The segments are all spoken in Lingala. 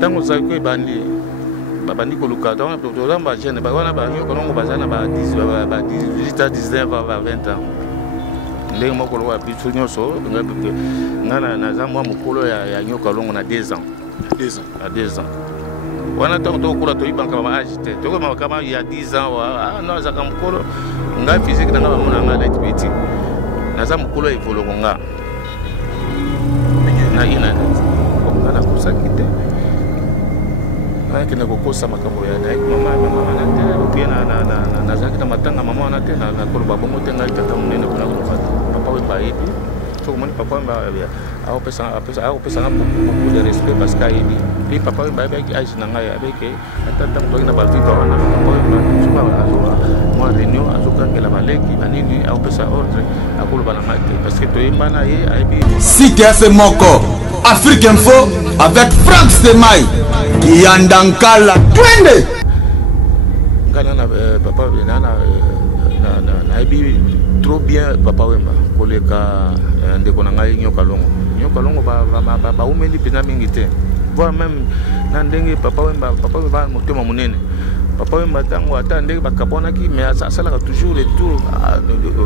Tant que ça que bandi babandi koluka donc to ba jeune ba wana ba nyoko longo bazana ba 18 à 19 à 20 ans. Les mokolo wa biso nyoso ngana na za mwa mokolo ya nyoka longo na 2 ans. 2 ans. À 2 ans. Wana tant to kula to ibanka ba agité. To ko kama il y a 10 ans wa no za ka mokolo nga physique na ba mona nga l'activité. Na za mokolo evolo nga. Na ina na kusakite. Kina kokosa makambo ya dai mama na te pia na zaki na matanga mama na te na kolo babongo te ngai tata munene kuna kufata papa we baidi so moni papa mba au pesa na beaucoup de respect parce que aibi puis papa we baidi ki aji na ngai avec tata mto ina balti to na papa we ba suba azoa moi réunion azoka ngela baleki banini au pesa ordre akolo bana ngai parce que to imba na ye aibi Site FM Moko Afrique Info avec Franck Stemai Yandankala twende ngana na papa na ibi trop bien papa wemba koleka ndeko na ngai nyoka longo ba umeli pena mingi te voire même na ndenge papa wemba motema munene papa wemba tango ata ndenge bakabona ki mais ça sala toujours les tours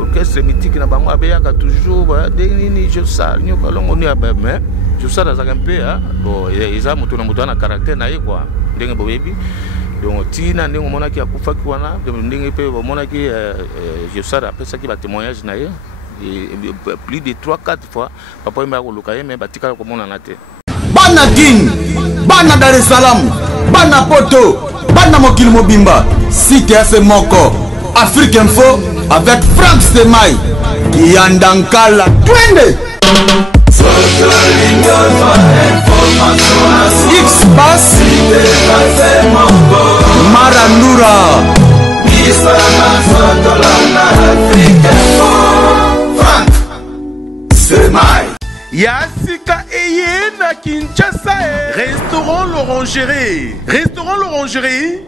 orchestre mythique na bango abeyaka toujours ba nini je sal nyoka longo ni abeme je sala za un peu bon ils a moto na caractère na ye quoi ndenge bobebi donc tina ndenge mona ki akufa ki wana ndenge pe mona ki je sala pesa ki ba témoignage na ye plus de 3-4 fois papa mba ko lokaye mais batika ko mona na te Bana King Bana Dar es Salaam Bana Poto Bana Mokili Mobimba Site FM Moko Afrique Info avec Franck Stemai Yandankala twende X-Bass Marandura Franck Stemai Yassika Eyena Kinshasa Restaurant L'Orangerie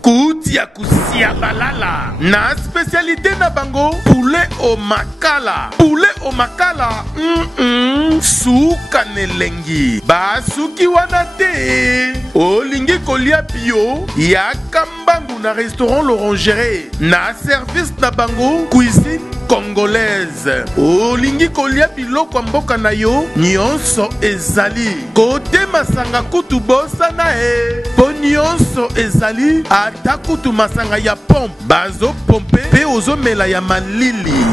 Koutia Kusia Balala Na spécialité na bango poulet au makala Souka nelengi Basuki wana te Olingi kolia bio Yaka mbangu na restaurant L'Orangerie Na service na bango cuisine congolaise Olingi kolia biloko mboka na yo nyonso ezali kote masanga kutu bosa na po nyonso ezali ata kutu masanga ya pompe bazo pompe pe ozomela ya malili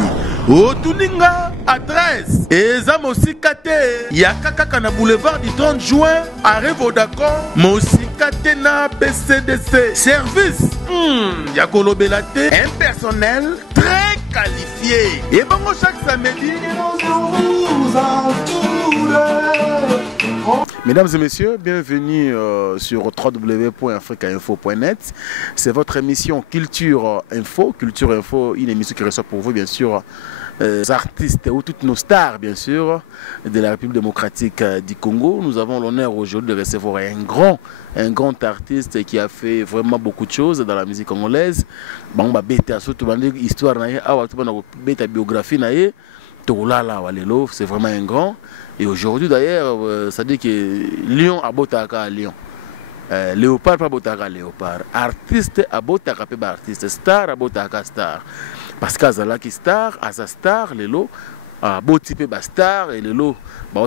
otuninga adresse eza mosika te yaka kaka na boulevard du 30 juin arrêt Vodacom mosika te na BCDC service ya kolobela te un personnel très qualifié et bango chaque samedi. Mesdames et messieurs, bienvenue sur www.africainfo.net. C'est votre émission Culture Info. Culture Info, une émission qui reçoit pour vous, bien sûr, artistes ou toutes nos stars, bien sûr, de la République démocratique du Congo. Nous avons l'honneur aujourd'hui de recevoir un grand artiste qui a fait vraiment beaucoup de choses dans la musique congolaise. Bon, bah, surtout histoire, biographie, c'est vraiment un grand. Et aujourd'hui d'ailleurs, ça dit que Lion a botaka à Lion. Léopard pas botaka Léopard. Artiste a botaka artiste. Star a botaka star. Parce qu'Azala qui star, Aza star, Lelo a botipe star et Lelo,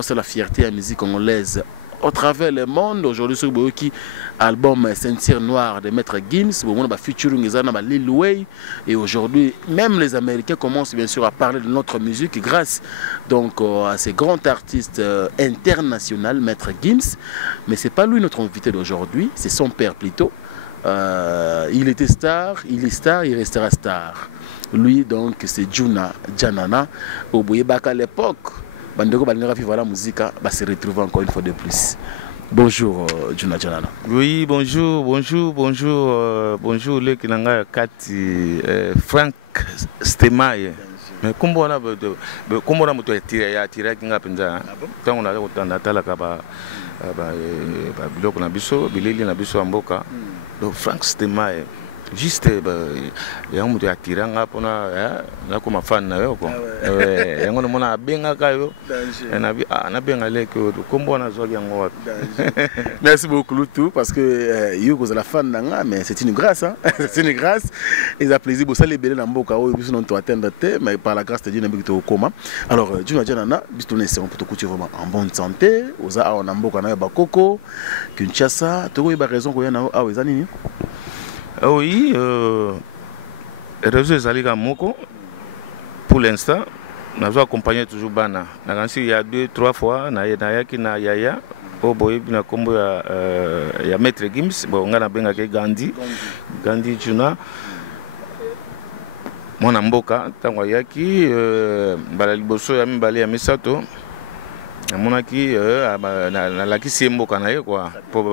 c'est la fierté de la musique congolaise. Au travers le monde, aujourd'hui sur le album Ceinture Noire de Maître Gims, featuring Lil Wayne, et aujourd'hui même les Américains commencent bien sûr à parler de notre musique grâce donc à ces grands artistes internationaux, Maître Gims. Mais c'est pas lui notre invité d'aujourd'hui, c'est son père plutôt. Il était star, il est star, il restera star. Lui donc c'est Juna Janana au Bouyebaka à l'époque. Bandeko Balnera vivre la musique va se retrouver encore une fois de plus. Bonjour Juna Janana. Oui, bonjour les Kinanga Kati Franck Stemai. Mais comment on a moto ya tira kinga penza. Tant on a autant tala kaba biloko na biso, bileli na biso mboka. Donc Franck Stemai. juste yango moto atiranga mpona nakoma fan na yo yango nomona abengaka yo nabenga leki oyo kombo nazwaki yango wapi. Merci beaucoup Lutu parce que yo kozala fan nanga mais c'est une grâce hein? C'est une grâce et ça plaisir bosala ebele na mboka oyo biso non to atteindre te mais par la grâce de Dieu nabiki to koma. Alors Juna Janana biso to nessayons pour te coucher vraiment en bonne santé oza awa na mboka na bakoko Kinshasa to ba raison ko yana awa ezani nini. Oui, réseau Zaliga Moko, pour l'instant, nous avons accompagné toujours Bana. Il y a 2-3 fois, na Yaya, au boy, na combo ya Maître Gims, bon, on a bien Gandhi, Gandhi Juna, mon amboka, tango yaki, balaliboso ya mbali ya misato. Monaki na laki simboka na ye quoi. Pour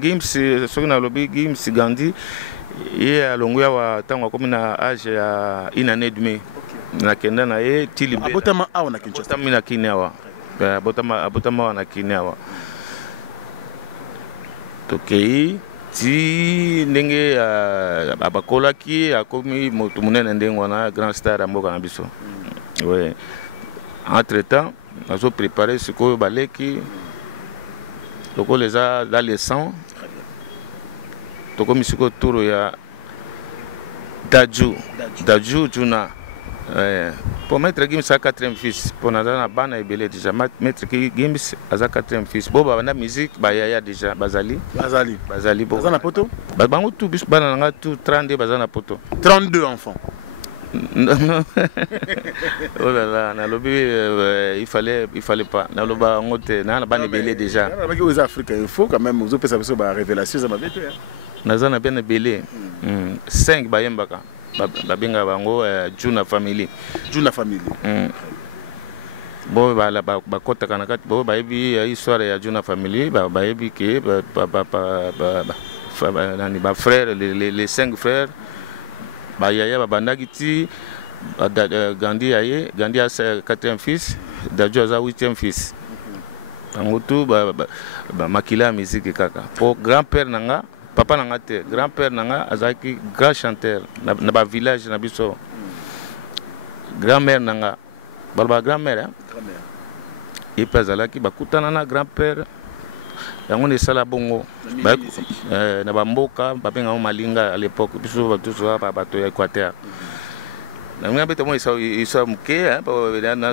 Gims, ce qu'on a lobby Gims Gandhi. Et à longueur wa tango comme na âge ya une année et demie na kenda na ye tili abotama awa na Kinshasa abotama na Kinyawa abotama na Kinyawa tokei ti ndenge abakolaki akomi moto munene ndenge wana grand star mboka na biso. Ouais, entre temps nazo préparer ce ko baleki loko les a dans les sang. Toko misiko turo ya Daju Juna. Pour Maître Gims a 4e fils. Pour Nazana Bana Ebele déjà. Maître Gims a 4e fils. Bon, bah, la musique, bah, Yaya déjà. Bazali. Bon. Bazana poto? Bah, bango tout, bis, banana tout, 32 Bazana poto. 32 enfants. Non. Oh là là, na lobby, il fallait pas. Na loba ngote, na Bana Ebele déjà. Aux Africains, il faut quand même, vous pouvez savoir la révélation, ça m'a fait. Nazana bien belé 5 bayembaka babenga bango Juna family bo bala bakota kana kati bo bayebi histoire ya Juna family bayebi ke nani ba frère les 5 frères bayaya babandaki ti Gandhi aye Gandhi a 4e fils Daju a 8e fils bango tout makila musique kaka pour grand-père nanga papa nanga te grand-père nanga azaki grand chanteur na ba village na biso. Grand-mère nanga balba grand-mère et pas alaki bakutana na grand-père yango ne sala bongo na ba mboka babenga malinga à l'époque biso bato bato ya Équateur. Na nga beto mo isa muke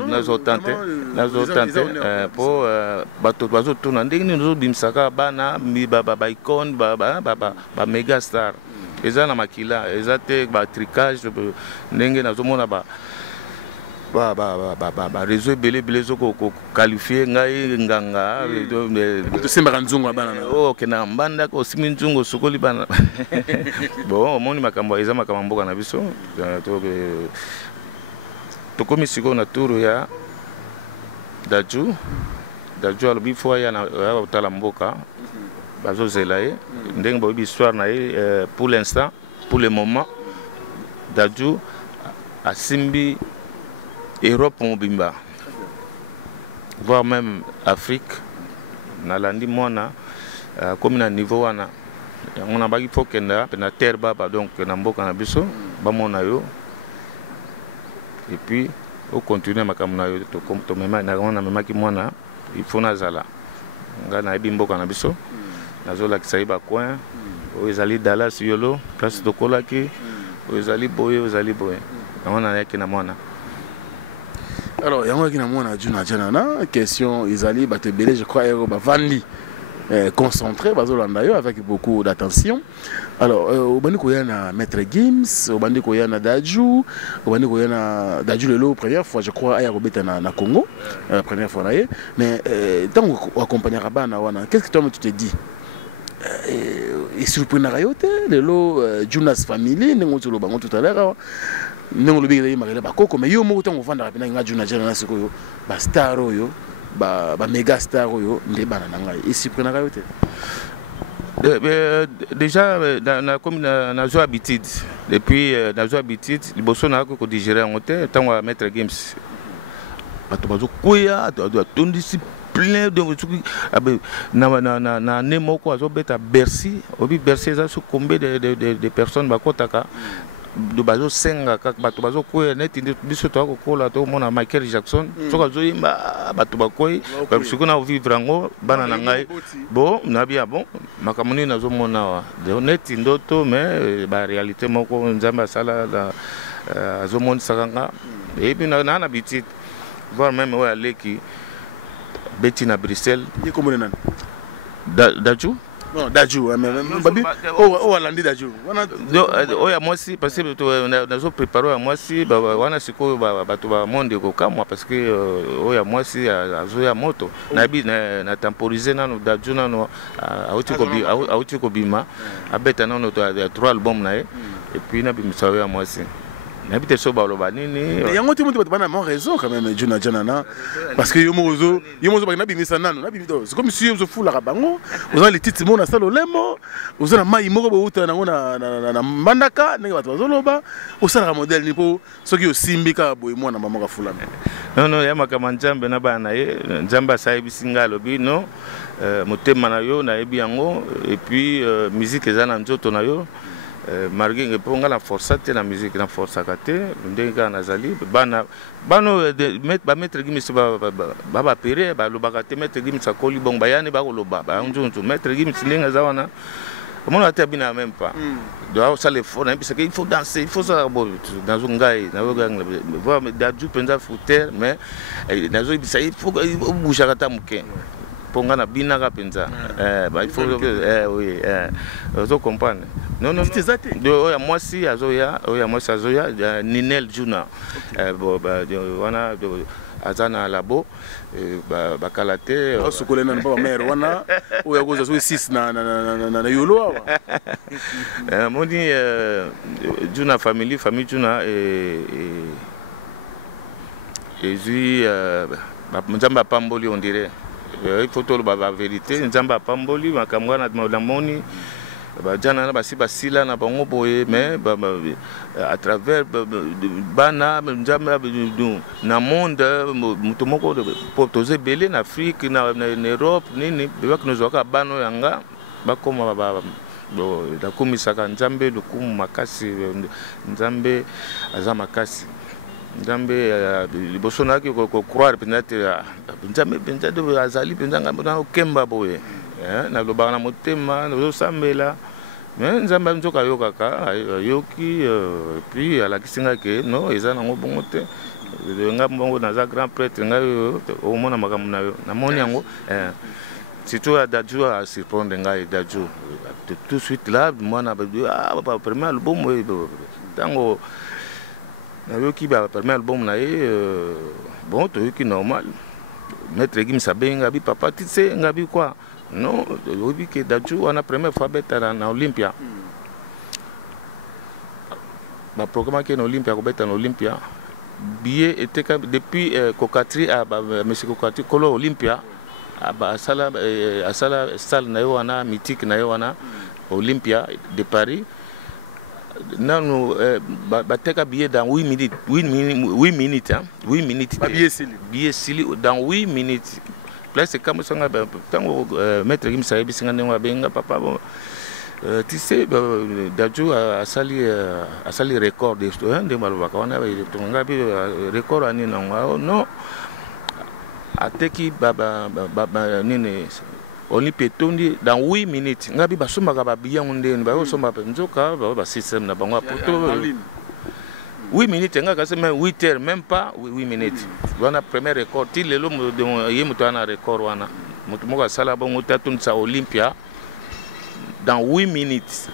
nazo tante po bato bazo tuna ndenge nzo bimsaka bana mi baba icon baba mega star eza na makila eza te ba tricage ndenge nazo mona ba réseau belé zoko qualifier ngai nganga to sembaka nzungu bana OK na mbanda ko simi nzungu sokoli bana bon moni makambo eza makambo mboka na biso to komi siko na turu ya Daju alobi fo ya na utala mboka bazo zela ye ndenge bo histoire na ye pour l'instant pour le moment Daju asimbi Europe mobimba voire même Afrique nalandi mona comme na niveau wana on a bagi fokenda na terre baba donc na mboka na biso ba mona yo et puis au continuer makambo na yo to mema na on a mema ki mona il faut nazala nga na mboka na biso nazola kisaiba coin o ezali Dallas yolo place de kolaki o ezali boye on a yaki na mona. Alors, il y a un qui a question, Isali, je crois, Vanli, concentré, avec beaucoup d'attention. Alors, au bandi ko yana Maître Gims, au bandi ko yana Daju, au bandi ko yana Daju lelo première fois, je crois, à Robeta na Congo, première fois là. Mais tant qu'on accompagne Rabana, qu'est-ce que toi tu te dis? Et surpris na rayote, lelo Junas family, nengo tu lo bango tout à l'heure. Non le bigé marela bakoko mais yo mo tango vanda rapina nga Juna Jana sikoyo ba star oyo ba méga star oyo nde bana ngai ici prenaka yote déjà comme na zo habitude depuis na zo habitude liboso na ko digérer en hôtel tango Maître Gims bato bazo koya to tondisi plein de na nemoko azobeta Bercy obi Bercy eza so combien de personnes bakotaka de bazo senga kaka bato bazo koya neti biso to akokola to mona Michael Jackson soka zo yimba bato bakoyi basiko na vivre ngo bana na ngai bon na bien bon makamoni nazo mona wa de neti ndoto mais ba réalité moko nzamba sala la azo mona sakanga et puis na biti voir même ouais aleki beti na Bruxelles ni komone nan Daju non Daju babi oh alandi Daju oya mwasi parce que nazo préparer ya mwasi wana siko bato ba monde ko kamwa parce que oya mwasi azo ya moto na bi na temporiser nano Daju nano auti ko bima abeta nano to 3 albums na et puis na bimisa ya mwasi n'habite so baloba nini mais yango timo bato bana mon raison quand même Juna Janana parce que yomozo bana bimisa nano na bimito c'est comme si yozo fula bango oza les titres mona salo lemo oza na mai moko bouta nango na mandaka ndenge bato bazoloba osala modèle nipo soki osimbika boye mwana mama ka fula non ya makama Nzambe na bana ye Nzambe asayibisinga lobi no motema na yo na yebi yango et puis musique eza na nzoto na yo marqué que pour la force la musique la force à côté ndenge nazali bano mettre gimi ba pere ba lo bakate mettre gimi sa koli bon bayane ba koloba ba nzunzu mettre gimi ndenge zawana comment on a bien même pas doit ça les faut parce qu'il faut danser il faut ça dans un ngai na voir Daju penza fouter mais nazo bisa il faut bouger kata muke ponga na binaka penza il faut oui vous comprenez non oya mwasi azoya Ninel Juna wana azana labo bakalate sukole na ba mère wana oya goza so 6 na yolo awa moni Juna famille Juna et Nzamba pamboli on dirait il faut tout la vérité Nzamba pamboli makamwa na moni bajana na basi basila na bango boye mais à travers bana Nzamba na monde mutu moko potoze belé na Afrique na Europe nini beba kunozwaka bano yanga bakoma da komisaka Nzambe lukumu makasi Nzambe aza makasi Nzambe liboso naki ko croire peut-être Nzambe peut-être azali peut-être na okemba boye na loba na motema na sambela mais Nzambe nzoka yokaka yoki puis ala kisinga ke no eza na ngobongo te nga mbongo na za grand prêtre nga o mona makamu na yo na moni yango surtout à Daju à surprendre nga Daju tout de suite là moi na ba premier album tango na yoki ba premier album na bon to yoki normal maître Gim Sabenga bi papa tu sais nga bi quoi non obi que Daju on a première fois beta na Olympia ba programme qui na Olympia ko beta na Olympia billet était depuis Kokatri à monsieur Kokatri kolo Olympia ba sala salle na yo wana mythique na yo wana Olympia de Paris. Non, bateka billet dans 8 minutes. 8 minutes, hein? 8 minutes. Billet sili dans 8 minutes. Là, c'est comme ça, tant maître Gim Saïbi, c'est papa. Tu sais, Daju a sali record de Malvaka. On a un record à Nina. Non. A teki baba nini. On pétondi dans 8 minutes. Ngabi basoma ka bien onde ba osoma nzoka ba système na bango poto 8 minutes nga ka même 8 heures même pas 8 minutes. Wana premier record ti lelo yemuto ana record wana. Mutu moka sala bango tatun sa Olympia dans 8 minutes.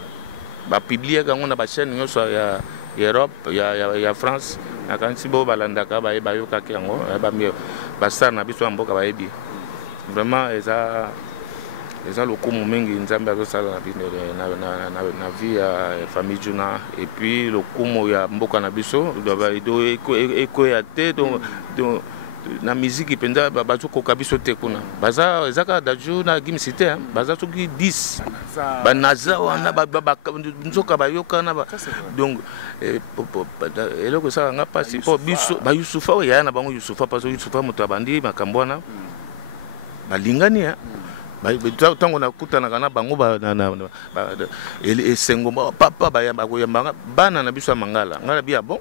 Ba publier ka ngona ba chaîne nyoso ya Europe ya France na kansi bo balandaka ba yoka kango ba mieux ba star na biso mboka ba ebi. Vraiment eza lokumu mingi Nzambe azosala na vie ya famille Juna et puis lokumu ya mboka na biso do ekoya te na musique penza bazokoka biso te kuna baza ezaka Daju na Gim Cité baza soki 10 banaza wana nzoka bayoka na donc eloko sala nga pasi po biso ba Yusufa ya na bango Yusufa parce que Yusufa moto abandi makambo wana balingani ntango nakutanaka na bango esengo papa bakoyambanga bana na biso ya mangala ngai na bia bon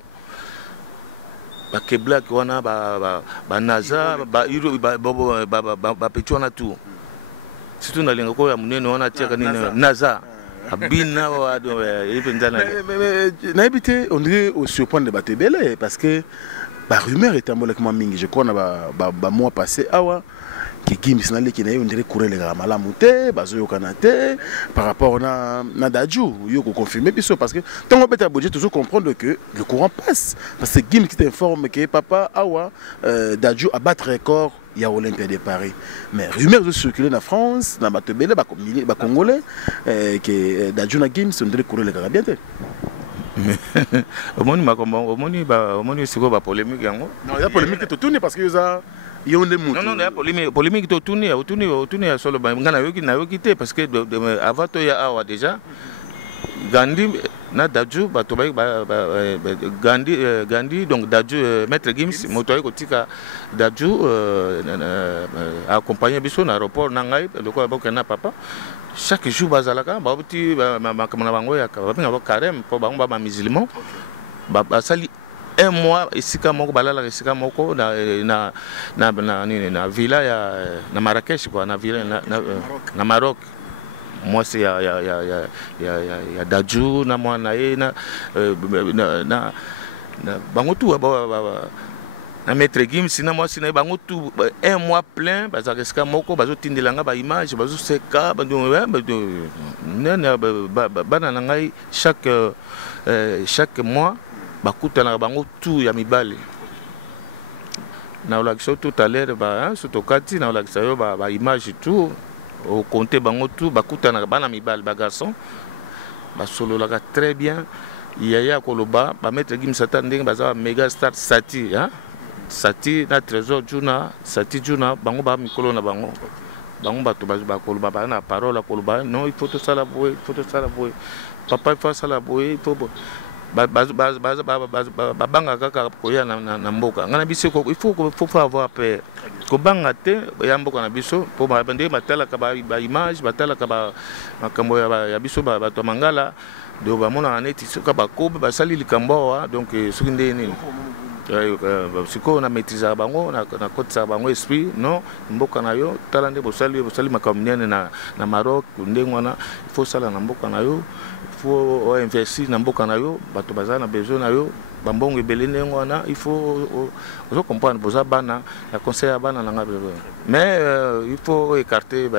bakeblaki wana banaza bapeti wana tu surtout nalinga koya monene wana atiaka nini naza abina nayebi te on dirait au surprendre bato ebele parce que barumeur etambolaki mingi je crois na bamois passé awa qui Gims naleki na yo on dirait koureleka malamu te bazoyokana te par rapport na Dadju yo ko confirmer biso parce que tant on beta budget toujours comprendre que le courant passe parce que Gims qui t'informe que papa awa Dadju a battre record il y a Olympia de Paris mais rumeurs de circuler en France na bato belé ba congolais que Dadju na Gims on dirait koureleka bien te omoni siko ba polémique yango non il y a polémique tout tourner parce que ça non, non, il y a polémique de tourner, solo na parce que avant il y a déjà Gandhi na Dadju Gandhi donc Dadju maître Gims motoy kotika Dadju accompagné biso na aéroport na ngai loko ba na papa chaque jour bazalaka ba buti makamana bango ya ka ba carême po bango ba musulman ba sali un mois esika moko balala esika moko na villa ya na Marrakech quoi na villa na Maroc moi c'est ya Dadju na mwana ye na bango tout na maître Gims na moi sina bango tout un mois plein bazaka esika moko bazotindelanga ba image bazoseka bana ngai chaque mois bakutana bango tout ya mibale na olakisa tout à l'heure surtout kati na olakisa yo ba image tout au compter bango tout bakutana bana mibale ba garçon ba solo la très bien yaya koloba ba maître Gims ata ndenge baza méga star Sati Sati na Trésor Juna Sati Juna bango ba mikolo na bango bato ba koloba ba na parole koloba non il faut tout ça la boy papa il faut ça la boy il faut banga kaka koya na mboka ngana biso il faut avoir peur ko banga te ya mboka na biso po ba bande matala ka ba image batala ka ba makambo ya biso ba to mangala do ba mona neti soka ba ko ba sali likambo donc soki nde nini siko na maîtriser bango na kotsa bango esprit non mboka na yo tala nde bosali makambo nene na Maroc ndengwana il faut sala na mboka na yo faut investir na mboka na yo bato bazana besoin na yo bambongo ebele ndengwana il faut ozo comprendre boza bana ya conseil ya bana na ngabe mais il faut écarter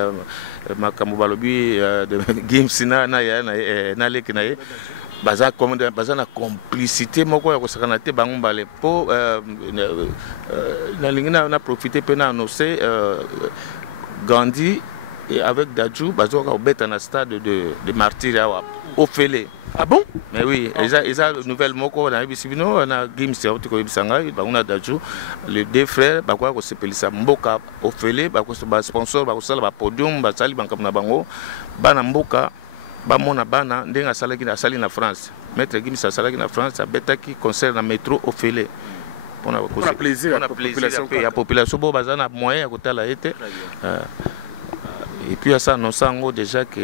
makambo balobi de Gims na leki na ye baza na complicité moko ya kosakana te bango mbale po na lingi na profiter pe na annoncer Gandhi et avec Dadju bazoka obeta na stade de martyr au Félé. Ah bon? Mais oui, ils ont nouvelle moko na bisibino na Gims ya otiko bisanga bango na Dadju les deux frères bakwa ko sepelisa mboka au Félé bako ba sponsor bako sala ba podium ba sali bankam na bango bana mboka ba mona bana ndenga salaki na sali na France maître Gims salaki na France abetaki concert na métro au Félé pour plaisir la population bo bazana moyen ya kotala ete et puis à ça non sango déjà que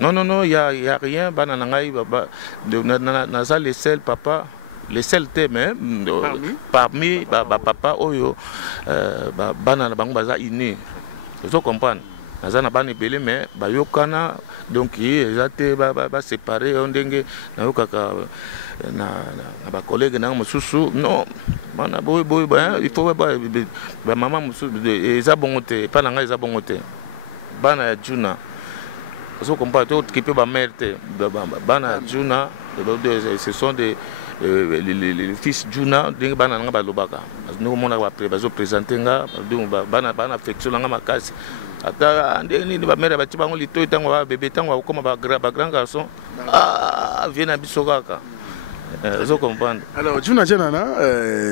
non il y a rien bana nangai na ça les seuls papa les seuls thèmes parmi papa oyo bana na bango baza iné vous comprenez nazana bana belé mais bayokana donc ils étaient séparés ndenge na yokaka na ba collègue na mususu non bana boy il faut ba maman mususu eza bongote pa nanga eza bongote bana ya Juna so comprendre tout qui peut ba merde bana Juna ce sont des les fils Juna dinga bana nga ba lobaka nous mona ba présenter nga bana affection nga makasi ata ndeni ba mère ba tibango lito tango ba bébé tango comme ba grand garçon vient na biso kaka zo comprendre. Alors Juna Janana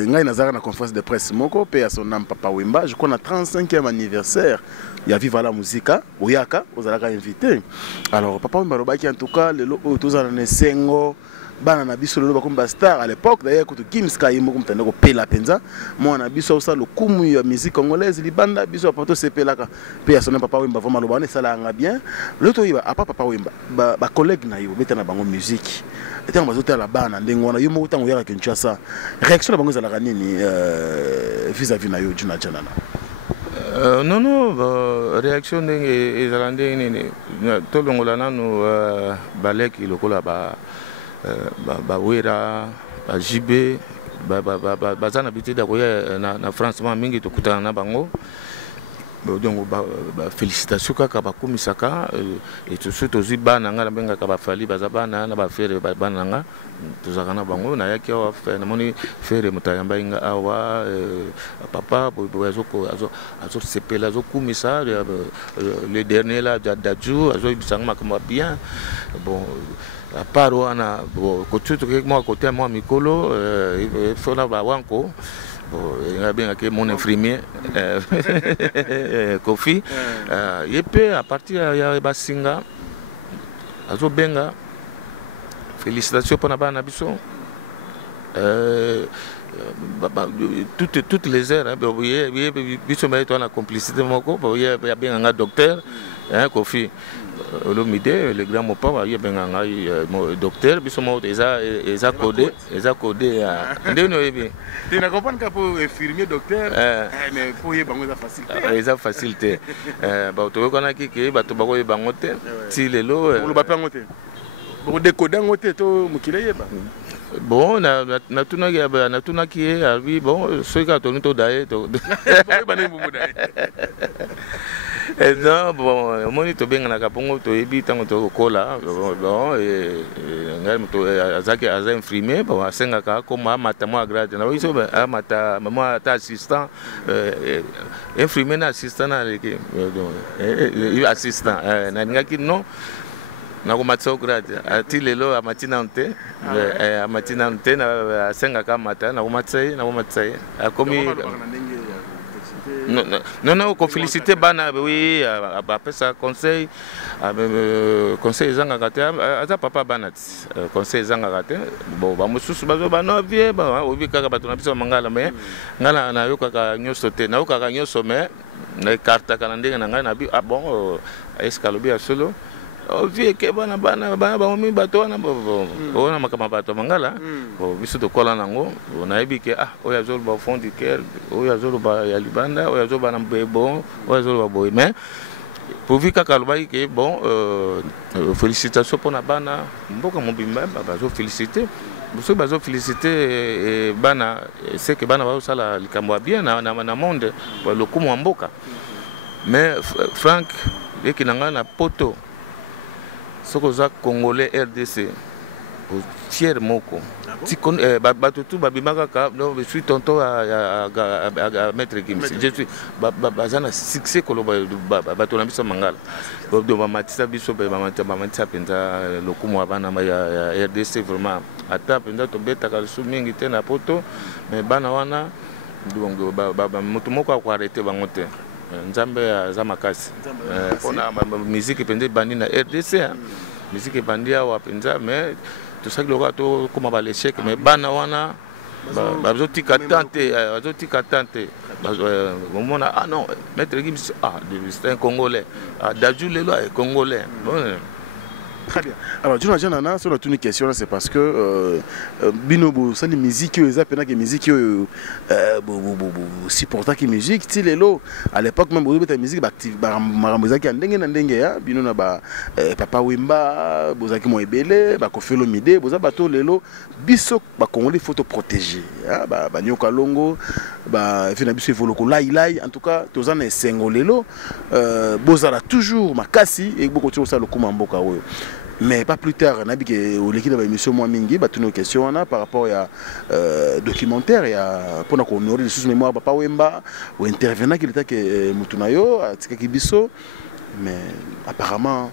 ngai nazara na conférence de presse moko pe à son nom Papa Wemba je crois na 35e anniversaire ya Viva la Musica oyaka ozalaka invité. Alors Papa Wemba robaki en tout cas lelo tozana ne sengo bana na biso lelo bakomba star à l'époque d'ailleurs kutu Gims Kayimbo comme tandeko pela penza moi na biso ça le kumu ya musique congolaise libanda biso poto sepelaka pe ya sona papa Wemba vraiment lobane sala nga bien l'autre yiba apa papa Wemba ba collègue na yo beta na bango musique et tant bazote la bana ndengo wana yo mo tango ya Kinshasa réaction na bango za la nini vis-à-vis na yo juna janana non réaction ndenge ezalande nini tolongola nanu baleki lokola ba wera ba jibe baza na bitida koya na France mingi tokutana na bango donc félicitations kaka bakumisaka et surtout aussi bana nga benga ka bafali baza bana na ba fere bana nga tozaka na bango na yaki awa na moni fere mutayamba inga awa papa azoko azo sepela azo kumisa le dernier là d'Adjou azo bisanga makamba bien bon à part wana côté moi côté moi mikolo il faut na ba wanko il y a bien que mon infirmier Kofi il peut à partir ya basinga azo benga félicitations pour na biso toutes les heures biso mais toi na complicité moko il y a bien un docteur Kofi Olomide le grand mopa il y a bien un docteur biso mo eza codé ndeno yebi tu ne comprends pas pour infirmier docteur mais pour y bango eza facilité ba to ko na kiki ba to ba ko bango te ti lelo lo ba pango te bo décoder ngote to mukile yeba bon na tunaki abi bon ce ka to nto dae to ba ne mbumu dae non bon moni to benga na kapongo to ebi tango to kola bon ngai to azaki aza infirmier bon asenga ka koma mata mo grade na wiso ba mata mama ta assistant infirmier na assistant na leki assistant na ngaki non na ko matso grade ati lelo amatina nte na asenga ka mata na ko matsai akomi non ko féliciter bana oui après ça conseil zanga kate aza papa bana conseil zanga kate bon ba mususu bazo bana vie ba obi kaka bato na biso mangala mais ngala na yoka ka nyoso te na yoka ka nyoso mais na carte kana ndenge na ngai na bi bon escalobi solo vie ke bana ba mi bato na bona makama bato mangala biso to kola nango na yebi ke oya zolo ba fond du cœur oya zolo ba ya libanda oya zolo ba na bon oya zolo ba boy mais pour vi kaka loba ke bon félicitations pour na bana mboka mobimba bazo féliciter biso bazo féliciter bana c'est que bana ba sala likambo bien na monde le kumu mboka mais Frank eki nanga na poto soko za congolais RDC fier moko bato tout babimaka ka non je suis tonton à maître Gims je suis bazana succès ko bato na biso mangala do mamatisa biso mamatisa penza lokumu abana ya RDC vraiment ata penza to beta ka su mingi te na poto mais bana wana donc mutu moko ko arrêter bango te nzambe za makasi pona musique pende bandi na RDC musique bandi awa penza mais tout ça que to comme ba l'échec mais bana wana bazo tika tante mona non maître Gims c'est un congolais Dadjou lelo est congolais bon. Très bien. Alors, tu n'as sur une question, c'est parce que Binobo, ça, les musiques, ils appellent que musique, supportant qui musique, tu sais, à l'époque, même, vous avez musique, Maramozaki, Bino na Papa Wemba, Bozaki Moebele, Kofi Olomide, Bozabato, Lelo, Biso, Congolais, photo protégée. Nyoka Longo, Finabiso, Voloko, Lai, en tout cas, Tozan et Sengo Lelo, Bozala toujours, Makasi, et beaucoup de choses, le Kumamboka. Mais pas plus tard, on a vu que l'équipe de l'émission moi mingi, toutes nos questions par rapport à documentaire et pour qu'on honorer les sous-mémoires Papa Wemba ou intervenant qui était que Mutunayo, Tika Kibiso, mais apparemment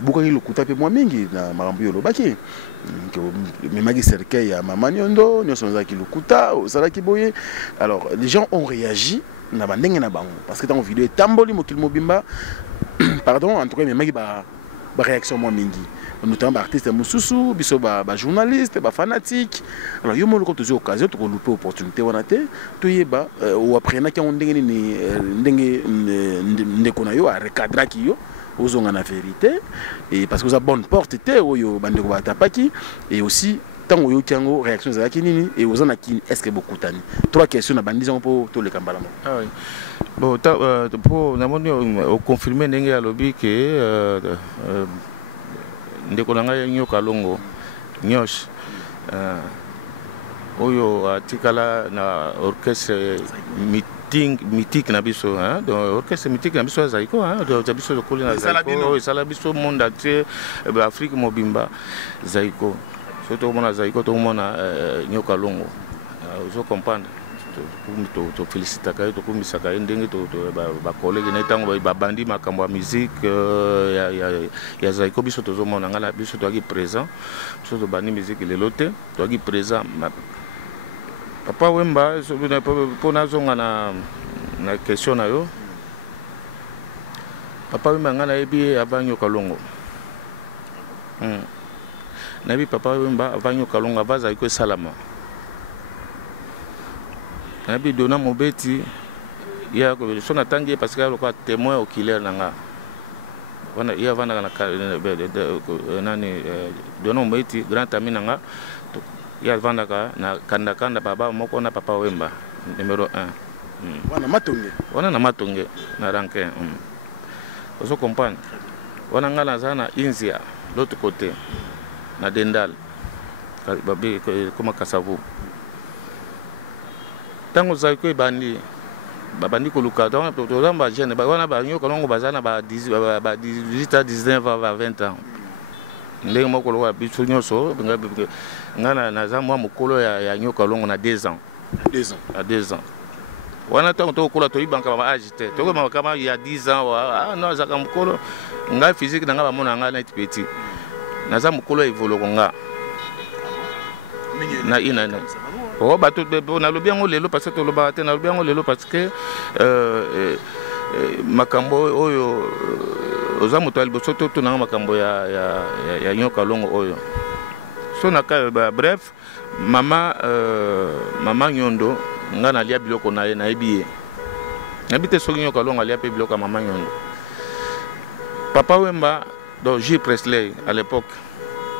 beaucoup de l'écoute un moi mingi na Marambuyo Lobaki. Mais Magi Serkei à Mama Nyondo, Nyosonzaki Lukuta, Salaki Boye. Alors les gens ont réagi na bandenge na bango parce que dans la vidéo Tamboli Mokil Mobimba, pardon, en tout cas mais Magi réaction moi mingi notamment artiste mususu biso ba journaliste ba fanatique alors yo mo ko occasion to ko louper opportunité wana te to yeba ou après na ki on ndenge ni ndenge ndeko na yo a recadrer ki yo ozonga na vérité et parce que ça bonne porte te oyo bandeko batapaki et aussi tant oyo tiango réaction za kinini et ozana ki est-ce que beaucoup tani trois questions na bandison pour to le kambala mo ah oui bon pour na moni au confirmer ndenge ya lobby que ndeko nanga nyoka longo nyosh oyo atikala na orchestre mythique na biso hein donc orchestre mythique na biso zaiko hein donc biso de kolina zaiko sala biso monde entier Afrique mobimba zaiko surtout mona zaiko to mona nyoka longo vous comprenez to féliciter ka to kumisa ka ndenge to ba collègue na tango ba bandi makambo ya musique ya zaiko biso to mona ngala biso to aki présent biso to bandi musique lelote to aki présent Papa Wemba pour na zonga na question na yo Papa Wemba ngana ebi avanyo kalongo na bi Papa Wemba avanyo kalongo avaza iko salama na bi dona mobeti ya ko so na tangi parce que ko témoin oculaire nanga wana ya vana na nani dona mobeti grand ami nanga ya vandaka na kanda baba moko na Papa Wemba numéro 1 wana na matonge na ranke vous comprenez wana ngala sana Inzia l'autre côté na Dendal babi comme Kasavu tango zaiko bandi babandi ko luka donc to lamba jeune ba wana ba nyoka longo bazana ba 18 à 19 à 20 ans ndenge moko lo biso nyoso ngana na za mwa mukolo ya nyoka longo na 2 ans à 2 ans wana tango to kola to ibanka ba agité to ko kama il y a 10 ans ah non za ka mukolo nga physique na nga ba mona nga na petit na za mukolo evolo nga na ina oh bato na lobi yango lelo parce que to loba te na lobi yango lelo parce que makambo oyo oza moto aliboso to na makambo ya nyoka longo oyo so na ka bref mama nyondo nga na lia biloko na ye na ebiye na bite so nyoka longo alia pe biloko mama nyondo Papa Wemba donc J Presley à l'époque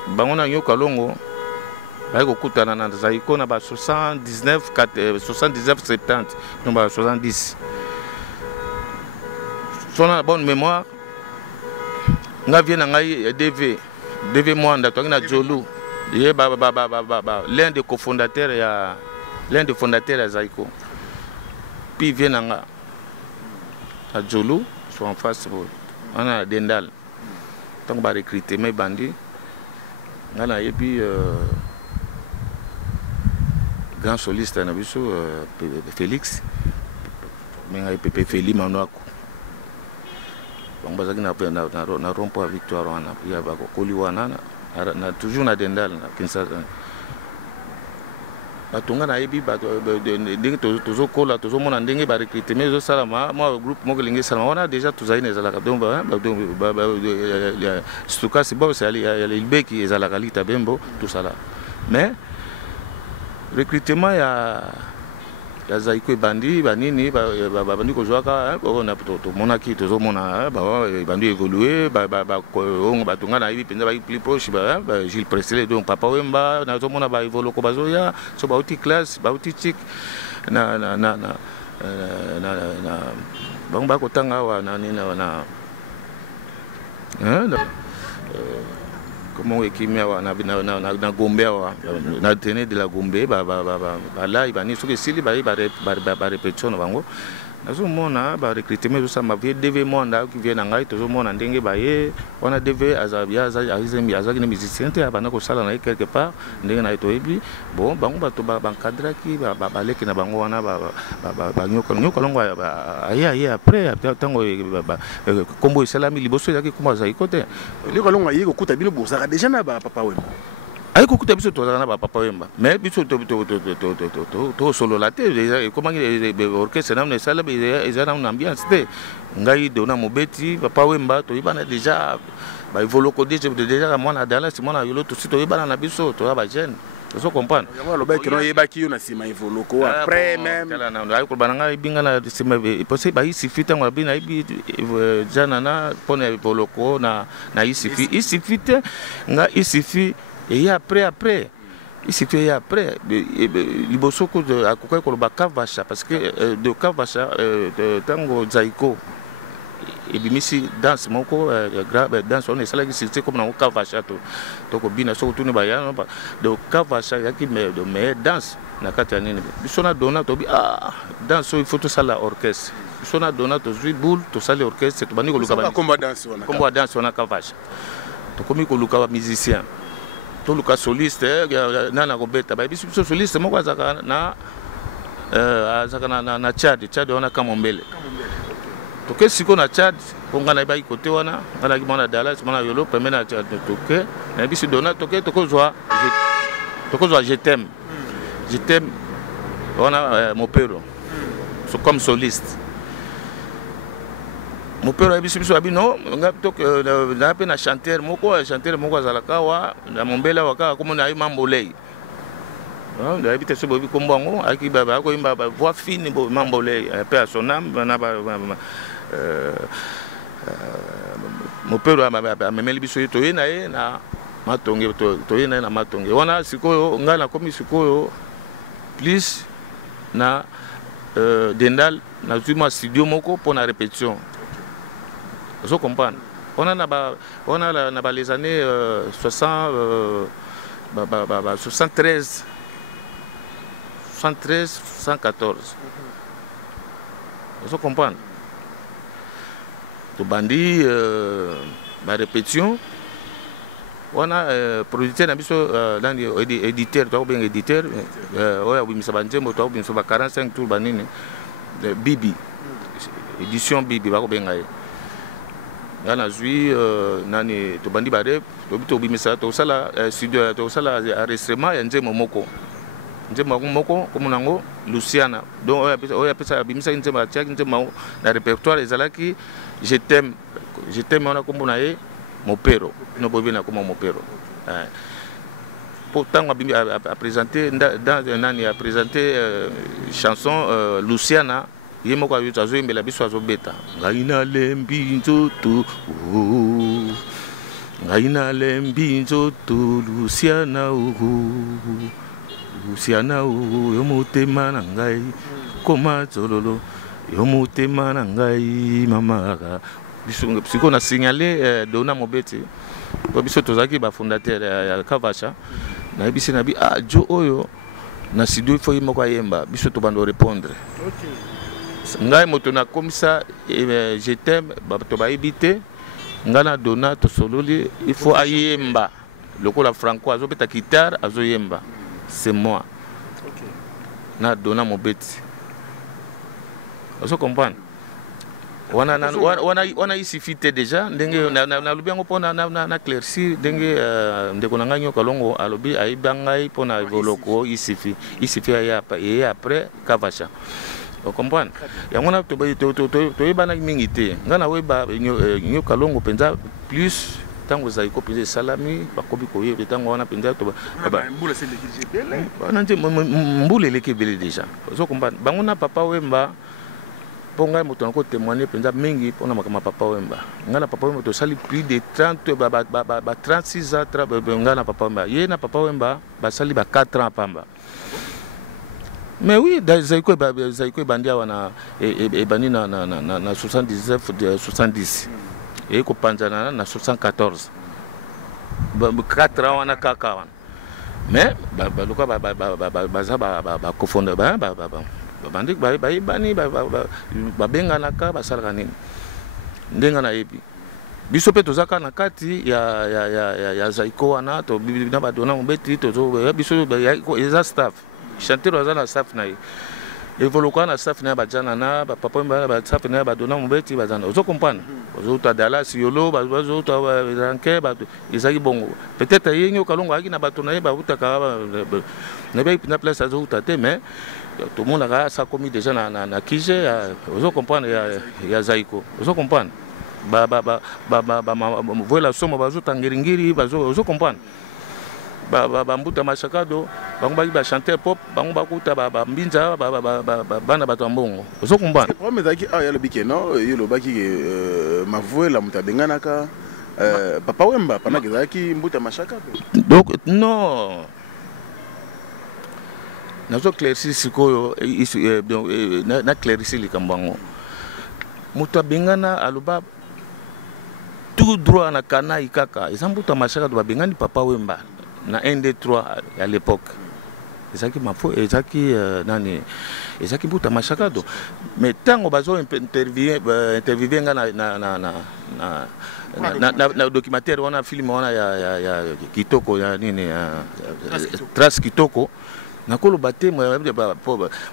bango na nyoka longo ba ko kutana na zaiko na ba 79 70 no ba 70 sona la bonne mémoire nga vient ngai DV Mwanda to na Jolu ye l'un des cofondateurs ya Zaiko puis vient nga à Jolu sur en face on a Dendal donc ba recruter mes bandits nga na et puis grand soliste na biso Félix mais ngai Pepe Feli Manwako bon bazaki na rompo à Victoire wana ya ba kokoli wana na toujours na Dendal na Kinshasa batonga na yebi ba ndenge tozo kola tozo mona ndenge ba recruter mais zo salama moi groupe moko lingi salama wana déjà tozali na ezalaka donc stuka c'est bon c'est ali ilbeki ezalaka lita bembo tout ça là mais recrutement ya Zaiko bandi banini bandi ko joaka on a to monaki to zo mona bandi évoluer on batunga na ibi penza ba plus proche Gilles Presley donc Papa Wemba na zo mona ba évoluer ko bazoya so ba outil classe ba outil chic na bon ba ko tanga wa na comment ekimia na Gombe na tenir de la Gombe là il va ni soki sili ba répétition bango nazo mona ba recrutement ça ma vie DV Mwanda qui vient ngai tozo mona ndenge ba ye wana DV azabia azaki na musicien te abana ko sala na quelque part ndenge na to ebi bon bango bato ba encadrer ki ba leki na bango wana ba nyoka longo aya après tango kombo salami liboso yaki kuma Zaiko te liko longo yiko kuta bino bozaka déjà na ba Papa Wemba ay ko kuta biso tozana ba Papa Wemba mais biso to solo la te comment orchestre na ne sala ezana une ambiance te ngai dona mobeti Papa Wemba to ibana déjà ba evoloko déjà moi na Dallas moi na yolo tout sito yebana na biso to ba jeune vous comprenez le bec non yebaki yo na sima evoloko après même na ko bananga ibinga na sima possible ba isifi tango bina ibi jana na pona evoloko na isifi te nga isifi et après ici fait après libosoko de akoka ko ba kavacha parce que de kavacha tango zaiko et bimisi danse moko grave danse on est ça qui c'est comme na kavacha to ko bina so tuni ba ya de kavacha yaki me danse na kati nini bisona dona to bi danse il faut tout ça la orchestre bisona dona to zui boule to ça l'orchestre to bani ko luka ba combat danse on a kavacha to komi ko luka ba musicien tout le cas soliste nana kobeta ba biso soliste moko azaka na na Tchad wana Kamombele to ke siko na Tchad ponga na ba côté wana ngana ki mona Dallas mona yolo pembe na Tchad to ke na biso dona to ke to ko zwa je t'aime wana Mopero so comme soliste mon père a biso abi non na pe na chanteur moko azalaka wa na mombela waka comme na mambolei non da habite so bobi kombongo aki baba ko imba voix fine bo mambolei pe son âme na ba mon père a memeli biso to yena na matonge to yena na matonge wana sikoyo ngala komi sikoyo plus na dendal na zuma studio moko pour la répétition. Vous comprenez? On a les années 73, 114. Vous comprenez? Tout bandit, ma répétition. On a producteur, éditeur, bien éditeur. Oui, ça va bien 45 tours banini. Bibi, édition Bibi, va bien. Ngana zui nani to bandi bare to bimisa to sala studio to sala enregistrement ya Nzema Moko comme nango Luciana donc oya pesa bimisa Nzema tia Nzema na répertoire ezalaki je t'aime on a comme nae Mopero no bobina comme Mopero pourtant a présenté dans nani a présenté chanson Luciana yemo kwa yuta zo imbela biso azobeta ngaina lembi nzoto ngaina lembi nzoto Luciana yo motema na ngai koma zololo yo motema na ngai mama biso na signaler Dona Mobeti po biso tozaki ba fondateur ya Kavacha na bisi na bi jo oyo na studio fo yemo kwa yemba biso to bando répondre. OK. Ngai moto na comme ça je t'aime to ba éviter ngana Dona to sololi il faut ayemba lokola Franco azo beta guitare azo yemba c'est moi. OK. Na Dona Mobeti. Vous comprenez? Wana ici fité déjà ndenge na lubiango pona na clerci ndenge ndeko na nganyo kalongo alobi aibangai pona voloko ici ya et après Kavacha. Vous comprenez? Yangona to yebana mingi te ngana weba nyo kalongo penza plus tango zaiko penza salami bakobi koye tango wana penza to mbula c'est l'équipe bana nje mbula l'équipe déjà. Vous comprenez? Bangona papa wemba ponga moto nako témoigner penza mingi pona makama papa wemba ngana papa wemba to sali plus de 30 ba 36 ans ngana papa wemba ye na papa wemba ba sali ba 4 ans pamba. Mais oui, zaiko bandia wana e bani na 79 70 et ko panzana na 74 4 ans wana kaka wana. Mais ba luka ba kofonda ba bandi bani babengana ka basalaka nini ndenga na yebi biso pe tozaka na kati ya zaiko wana to bibina ba Dona Mobeti to biso eza staff chanteur aza na staff na ye evoluka na staff na bajana na papa ba staff na ba Dona Mobeti bazana ozo comprendre ozo ta Dallas yolo bazo ta ranke ba ezaki bongo peut-être yenyo kalongo aki na bato na ye ba utaka na ba ipina place azo utate mais tout le monde a commis déjà na kije ozo comprendre ya zaiko ozo comprendre voilà somo bazo tangiringiri bazo comprendre ba mbuta mashakado bango ba chanter pop bango ba kuta ba mbinza bana bato mbongo bazo comprendre problème ezaki ya lobiki non yo lobaki ma voilà muta benganaka papa wemba pendant que ezalaki mbuta mashakado donc non nazo clairci sikoyo donc na clairci likambango muta bengana aloba tout droit na kana ikaka ezambuta mashaka to bengani papa wemba na 1 2 3 à l'époque ezaki mafo ezaki nani ezaki buta mashaka do mais tango bazo interviewer nga na documentaire wana film wana ya kitoko ya nini Trace Kitoko nakolo bate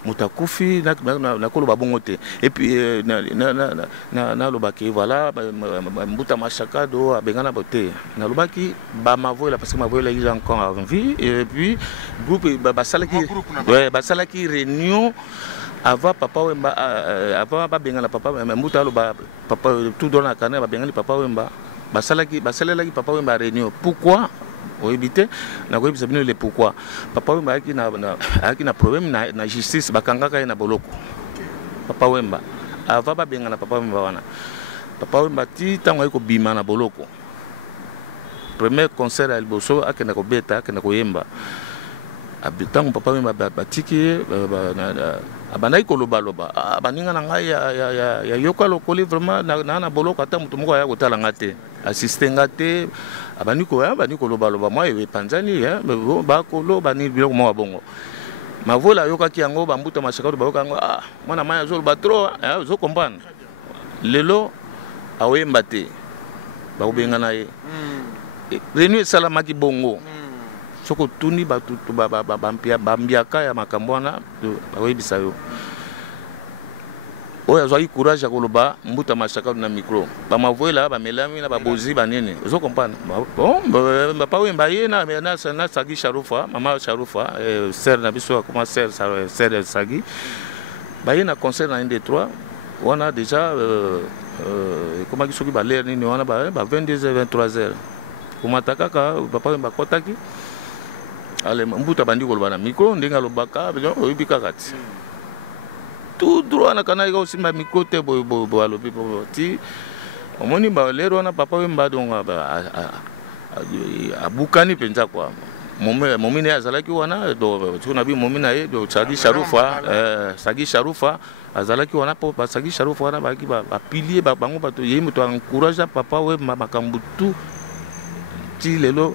mutakufi nakolo babongo te et puis na lobaki voilà mbuta mashaka do abengana bote na lobaki ba mavola parce que mavola il est encore en vie et puis groupe basalaki réunion avant papa wemba avant ba bengana papa mbuta loba papa tout dans la canne ba bengani papa wemba basalaki papa wemba réunion pourquoi éviter na ko ebisa bino le pourquoi papa wemba aki na problème na justice bakangaka na boloko papa wemba ava ba benga na papa wemba wana papa wemba ti tango ko bima na boloko premier concert à Elboso akena ko beta akena ko yemba abitango papa wemba batiki abandai ko loba baninga na ngai ya yoka lokoli vraiment na boloko ata mutu moko ya kotala ngate assister ngate abaniko loba moi e panzani ba kolo bani biloko mo bongo mavola yokaki yango bambuta mashaka to bayoka yango mwana maya zo ba trop zo comprendre lelo awemba te ba kubenga na ye renu salamaki bongo soko tuni batutu bambiaka ya makambo wana bayebisa yo oyo azwaki courage ya koloba mbuta mashaka na micro bamavoela bamelami na babozi banene ozo comprendre bon papa wemba ye na Sagi Sharufa mama Sharufa sœur na biso comment sœur Sagi baye na concert na 1 2 3 wana déjà comment kisoki ba l'air nini wana ba 22h 23h kumataka papa wemba kotaki ale mbuta bandi koloba na micro ndenga lobaka oyibika kati tout droit na kana iko simba micro te bo alobi ti omoni ba lero na papa wemba donga abukani penza kwa momine azalaki wana do tuna bi momina ye do Sagi Sharufa azalaki wana po Sagi Sharufa wana ba ki ba pilier ba bango bato ye muto encourage papa wemba makambutu ti lelo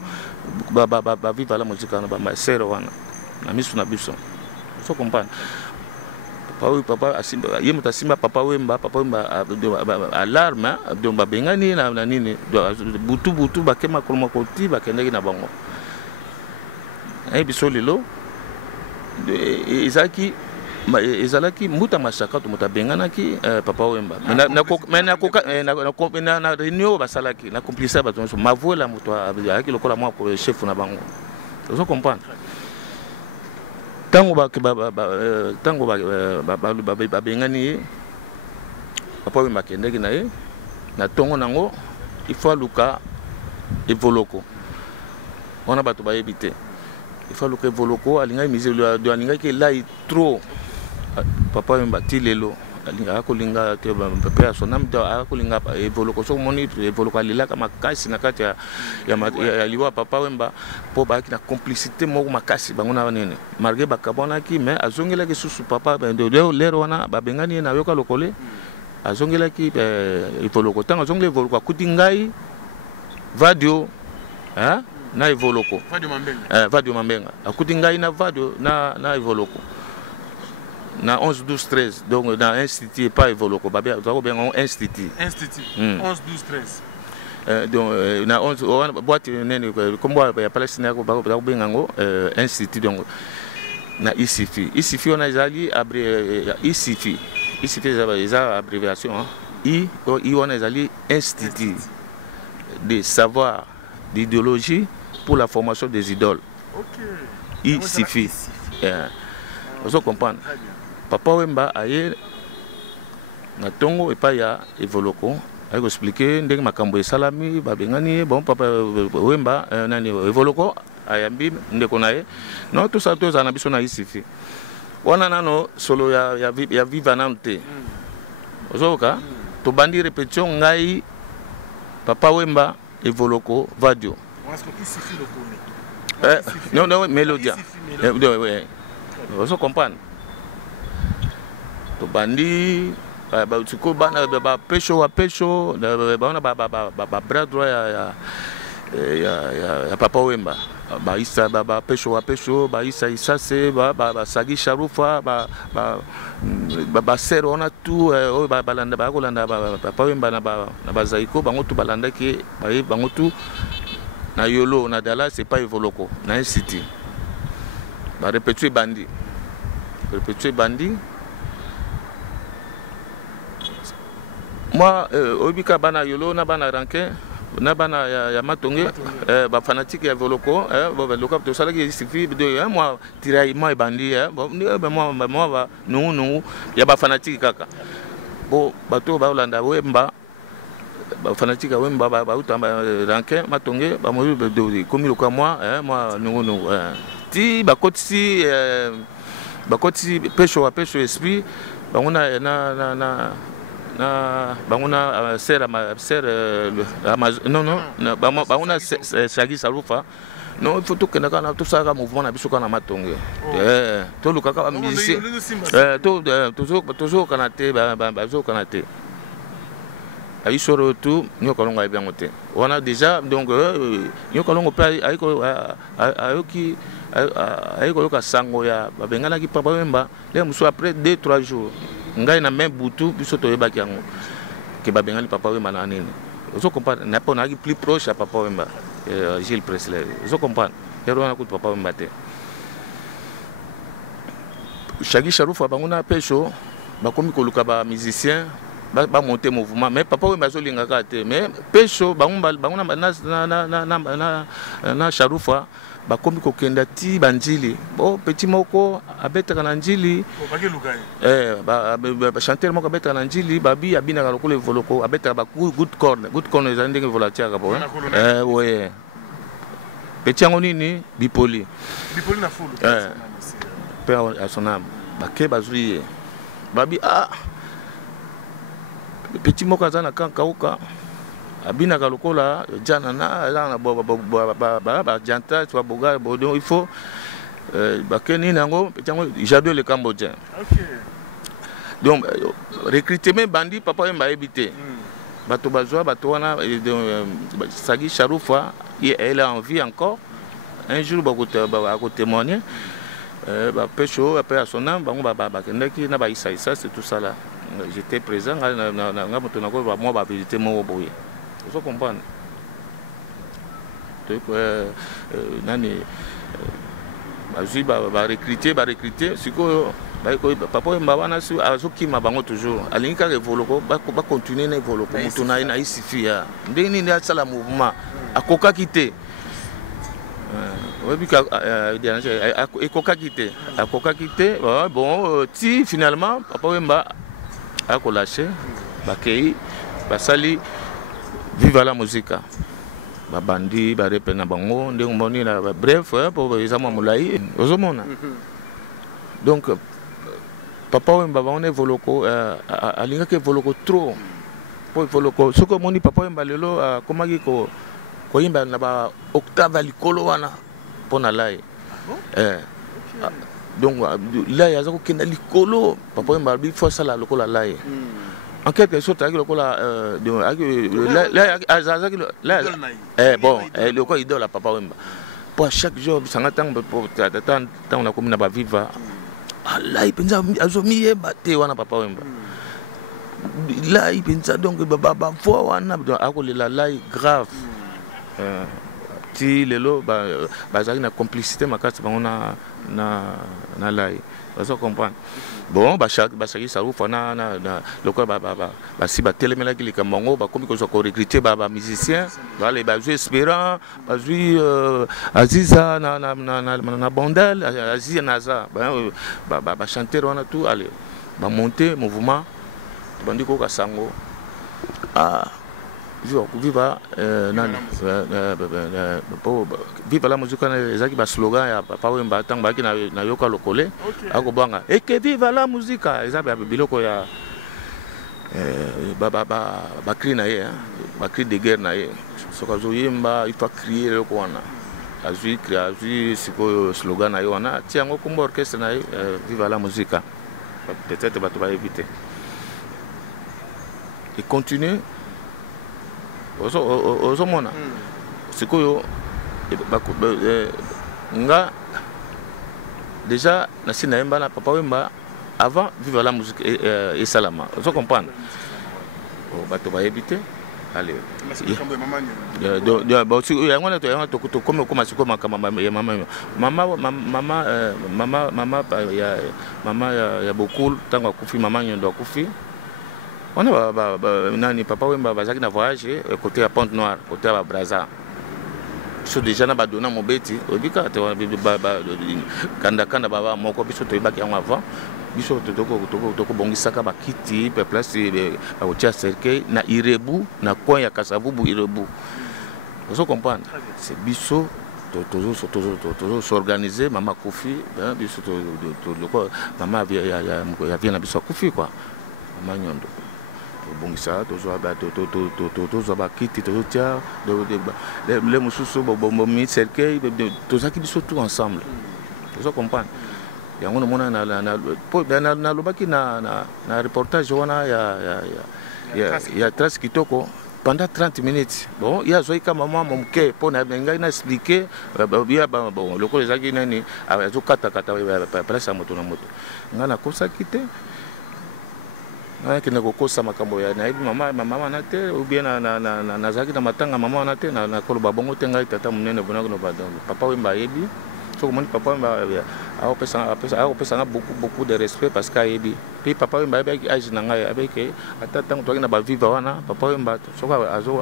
ba viva la musique na ba sero wana na misu na biso so comprendre papa asimba ye mutasimba papa wemba alarme donc babengani na nini butu bakema koloma koti bakendaki na bango biso lelo ezalaki mbuta mashaka to mutabenganaki papa wemba na réunion basalaki na complice bato so mavola muto ayaki lokola mwa chef na bango ozo comprendre tango babengani papa wemba kendeki na ye na tongo nango il faut luka evoloko wana bato bayebi te il faut luka evoloko alingai miselo alingaki lai trop papa wemba ti lelo akolinga te pepe ya sonam te akolinga evoloko so moni evoloko alilaka makasi na kati ya liwa papa wemba po baaki na complicité moko makasi bango na nene malgré bakabonaki mais azongelaki susu papa lero wana babengani na yoka lokole azongelaki evoloko ntango azongela evoloko akuti ngai vadio na evoloko vadio mambenga akuti ngai na vadio na evoloko na 11 12 13 donc dans institut pas evoloko babia zako bengo institut 11 12 13 donc na 11 boîte nene kombo ya Palestine ko bako bengango institut donc na ICFI on a ezali ICFI za abréviation I on a ezali institut de savoir d'idéologie pour la formation des idoles. ICFI vous comprenez papa wemba aye na tongo epa ya evoloko aiko expliquer ndenge makambo esalami babengani bon papa Wemba nani Evoloko ayambi ndeko na ye non tout ça tous na biso na isifi wana nano solo ya viva nano te ozoka to bandi répétition ngai papa Wemba Evoloko Vadio non Mélodia ouais vous comprenez to bandi Tiko bana pesho wa pesho bana bras droit ya papa Wemba isa pesho wa pesho isa se sagi sharufa sero on a tout balanda kolanda papa Wemba na bazaiko bango tout balanda ki bango tout na yolo na dala c'est pas Evoloko na un city répéter bandi moi obika bana yolo na bana ranke na bana ya matonge ba fanatique ya Evoloko ba loka to sala ki suffit de moi tirai moi bandi moi ba non ya ba fanatique kaka bo bato ba Holanda Wemba ba fanatique Wemba ba utamba ranke matonge ba mo de comme le moi non ti ba kotisi pesho wa pesho esprit ba ona na banguna sera non banguna sagi sarufa non il faut tout que na tout ça mouvement na biso kana matonge to lukaka ba musicien toujours kanate bazo kanate ayi soro tout nyoko longa bien ngote on a déjà donc nyoko longo pa ayoki ka sango ya babengana ki papa Wemba le muso après 2-3 jours ngai na même butu biso to yebaki yango ke babengali papa Wemba na nini ozo comprendre na pona ki plus proche à papa Wemba Gilles Presley ozo comprendre ero na ku papa Wemba te Shagi Sharufa banguna pesho bakomi koluka ba musicien ba monter mouvement mais papa Wemba zo lingaka te mais pesho banguna na Sharufa bakomi kokenda ti banjili bo petit moko abetaka na njili ba chanteur moko abetaka na njili babi abina ka lokole Evoloko abetaka ba good corner za ndenge volatiaka bo ouais petit yango nini bipoli na fulu pe a sonam bake bazui babi petit moko azana kankauka abina ka lokola jana na ba janta tu boga bodo il faut bakeni nango j'adore le Cambodgien. Donc recrutement bandi papa Wemba habité bato bazwa bato wana Sagi Sharufa elle a envie encore un jour ba ko témoigner ba pesho après à son âme bango ba kendaki na ba isa c'est tout ça là j'étais présent na moto na ko moi ba visiter mon boye. Vous comprenez? Donc, nani, va recruter, c'est que papa Wemba wana su azoki mabango toujours. Alinka Evoloko, va continuer na Evoloko. Mutuna ina isifi ya. Ndeni ni asala mouvement. Akoka kite. Webika akoka kite. Bon, ti finalement papa Wemba a lâché, bakei, basali. Viva la musique. Babandi, barepe na bango, ndenge moni na bref, pour les amants moulai, ozomona. Donc, papa Wemba on est Evoloko, alinga ke Evoloko trop. Pour Evoloko, ce que moni papa Wemba lelo, comment il ko yimba na ba octave likolo wana pona lai. Donc là il y a ça ko likolo, papa Wemba bi faut ça la lokola lai. En quelque sorte, bon, le quoi idole à papa Wemba. Pour chaque jour, ça on a comme viva. Là, il pense à Zomi, batté, on a papa Wemba. Là, il pense donc, on a la grave. Si les lots, une complicité, ma carte, on a la vous comprenez. Bon, Sagi Sharufa le quoi si téléméla qui les camongo comme ils ont recruté musiciens les jouer Espérant jouer Aziza na Bandal Aziza Naza chanter on a tout allez monter mouvement bandi ko kasango viva la musique ezaki ba slogan ya papa wemba tang baki na yoka lokole akobanga eke viva la musique eza biloko ya ba cri na ye ba cri de guerre na ye soka zo yemba il faut crier loko wana azui sikoyo slogan na ye wana tiango kombo orchestre na ye viva la musique peut-être bato ba éviter et continue ozomona sikoyo nga déjà nasi naemba na papa wemba avant vivre la musique et salama ozo comprendre bato ba éviter allez mama ya beaucoup tango akufi mama nyondo akufi on a nani papa wemba bazaki na voyage côté à Pointe Noire côté à Brazza so déjà na badona mobeti obika kanda baba moko biso to ibaki en avant biso toko bongisaka bakiti pe place ba otia cercueil na Irebu na coin ya Kasavubu Irebu vous comprenez c'est biso toujours s'organiser mama Kofi biso mama ya vient na biso Kofi quoi mama nyondo bongisa toujours bakiti toujours tia les mususu bomi cercueil tozaki biso tout ensemble vous comprenez yango mona na lobaki na reportage wana ya trace kitoko pendant 30 minutes bon ya zoika maman momke pona ngai na expliquer bon lokolo ezaki nani azo kata place ya moto na moto ngana kosa kite qui ne kokosa makambo ya naibi mama na te ou bien na zaki na matanga mama na te na koloba bongo te ngai tata munene bona no papa wemba yebi so ko moni papa wemba a pesa beaucoup de respect parce que yebi puis papa wemba yebi age na ngai avec ata tango to na ba viva wana papa wemba so ko azo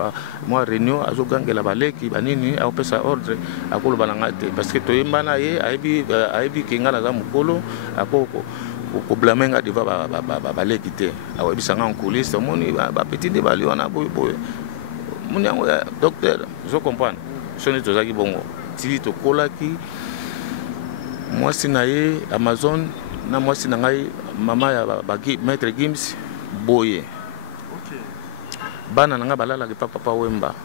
moi réunion azo gangela baleki banini a pesa ordre akoloba na ngai te parce que to yemba na ye ayebi kinga na za mukolo akoko ko blamenga deva baleki te awebisanga en coulisse moni ba petit de bali wana boy moni yango docteur je comprends soni tozaki bongo tili to kolaki mwasi na ye Amazon na mwasi na ngai mama ya maître Gims boye bana nanga balala ke papa wemba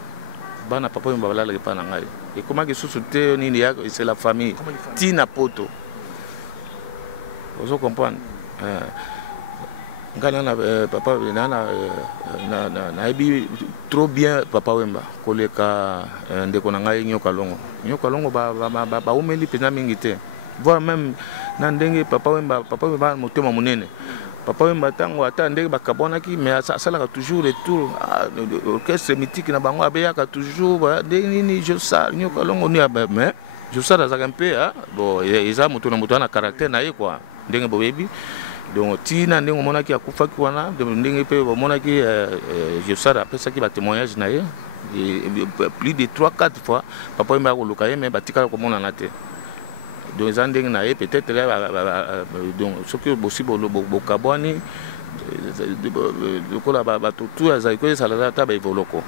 bana papa wemba balala ke pa na ngai et comment que sous-souté nini ya c'est la famille tina poto. Vous comprenez? Papa na trop bien papa wemba koleka ndeko na ngai nyoka longo ba umeli pena mingi te voire même na ndenge papa wemba motema munene papa wemba tango ata ndenge bakabonaki mais asalaka toujours retour orchestre mythique na bango abeyaka toujours nini je sa nyoka longo ni mais je sa azaka mpe bon eza moto na moto na caractère na ye quoi ndenge bobebi donc tina ndenge monaki akufaki wana ndenge pe monaki je sara après qui ba témoignage na ye plus de 3-4 fois papa mba ko luka ye mais batika ko mona na te donc za ndenge na ye peut-être donc ce que possible bokabwani ko la ba tout za ko sala ta ba evoloko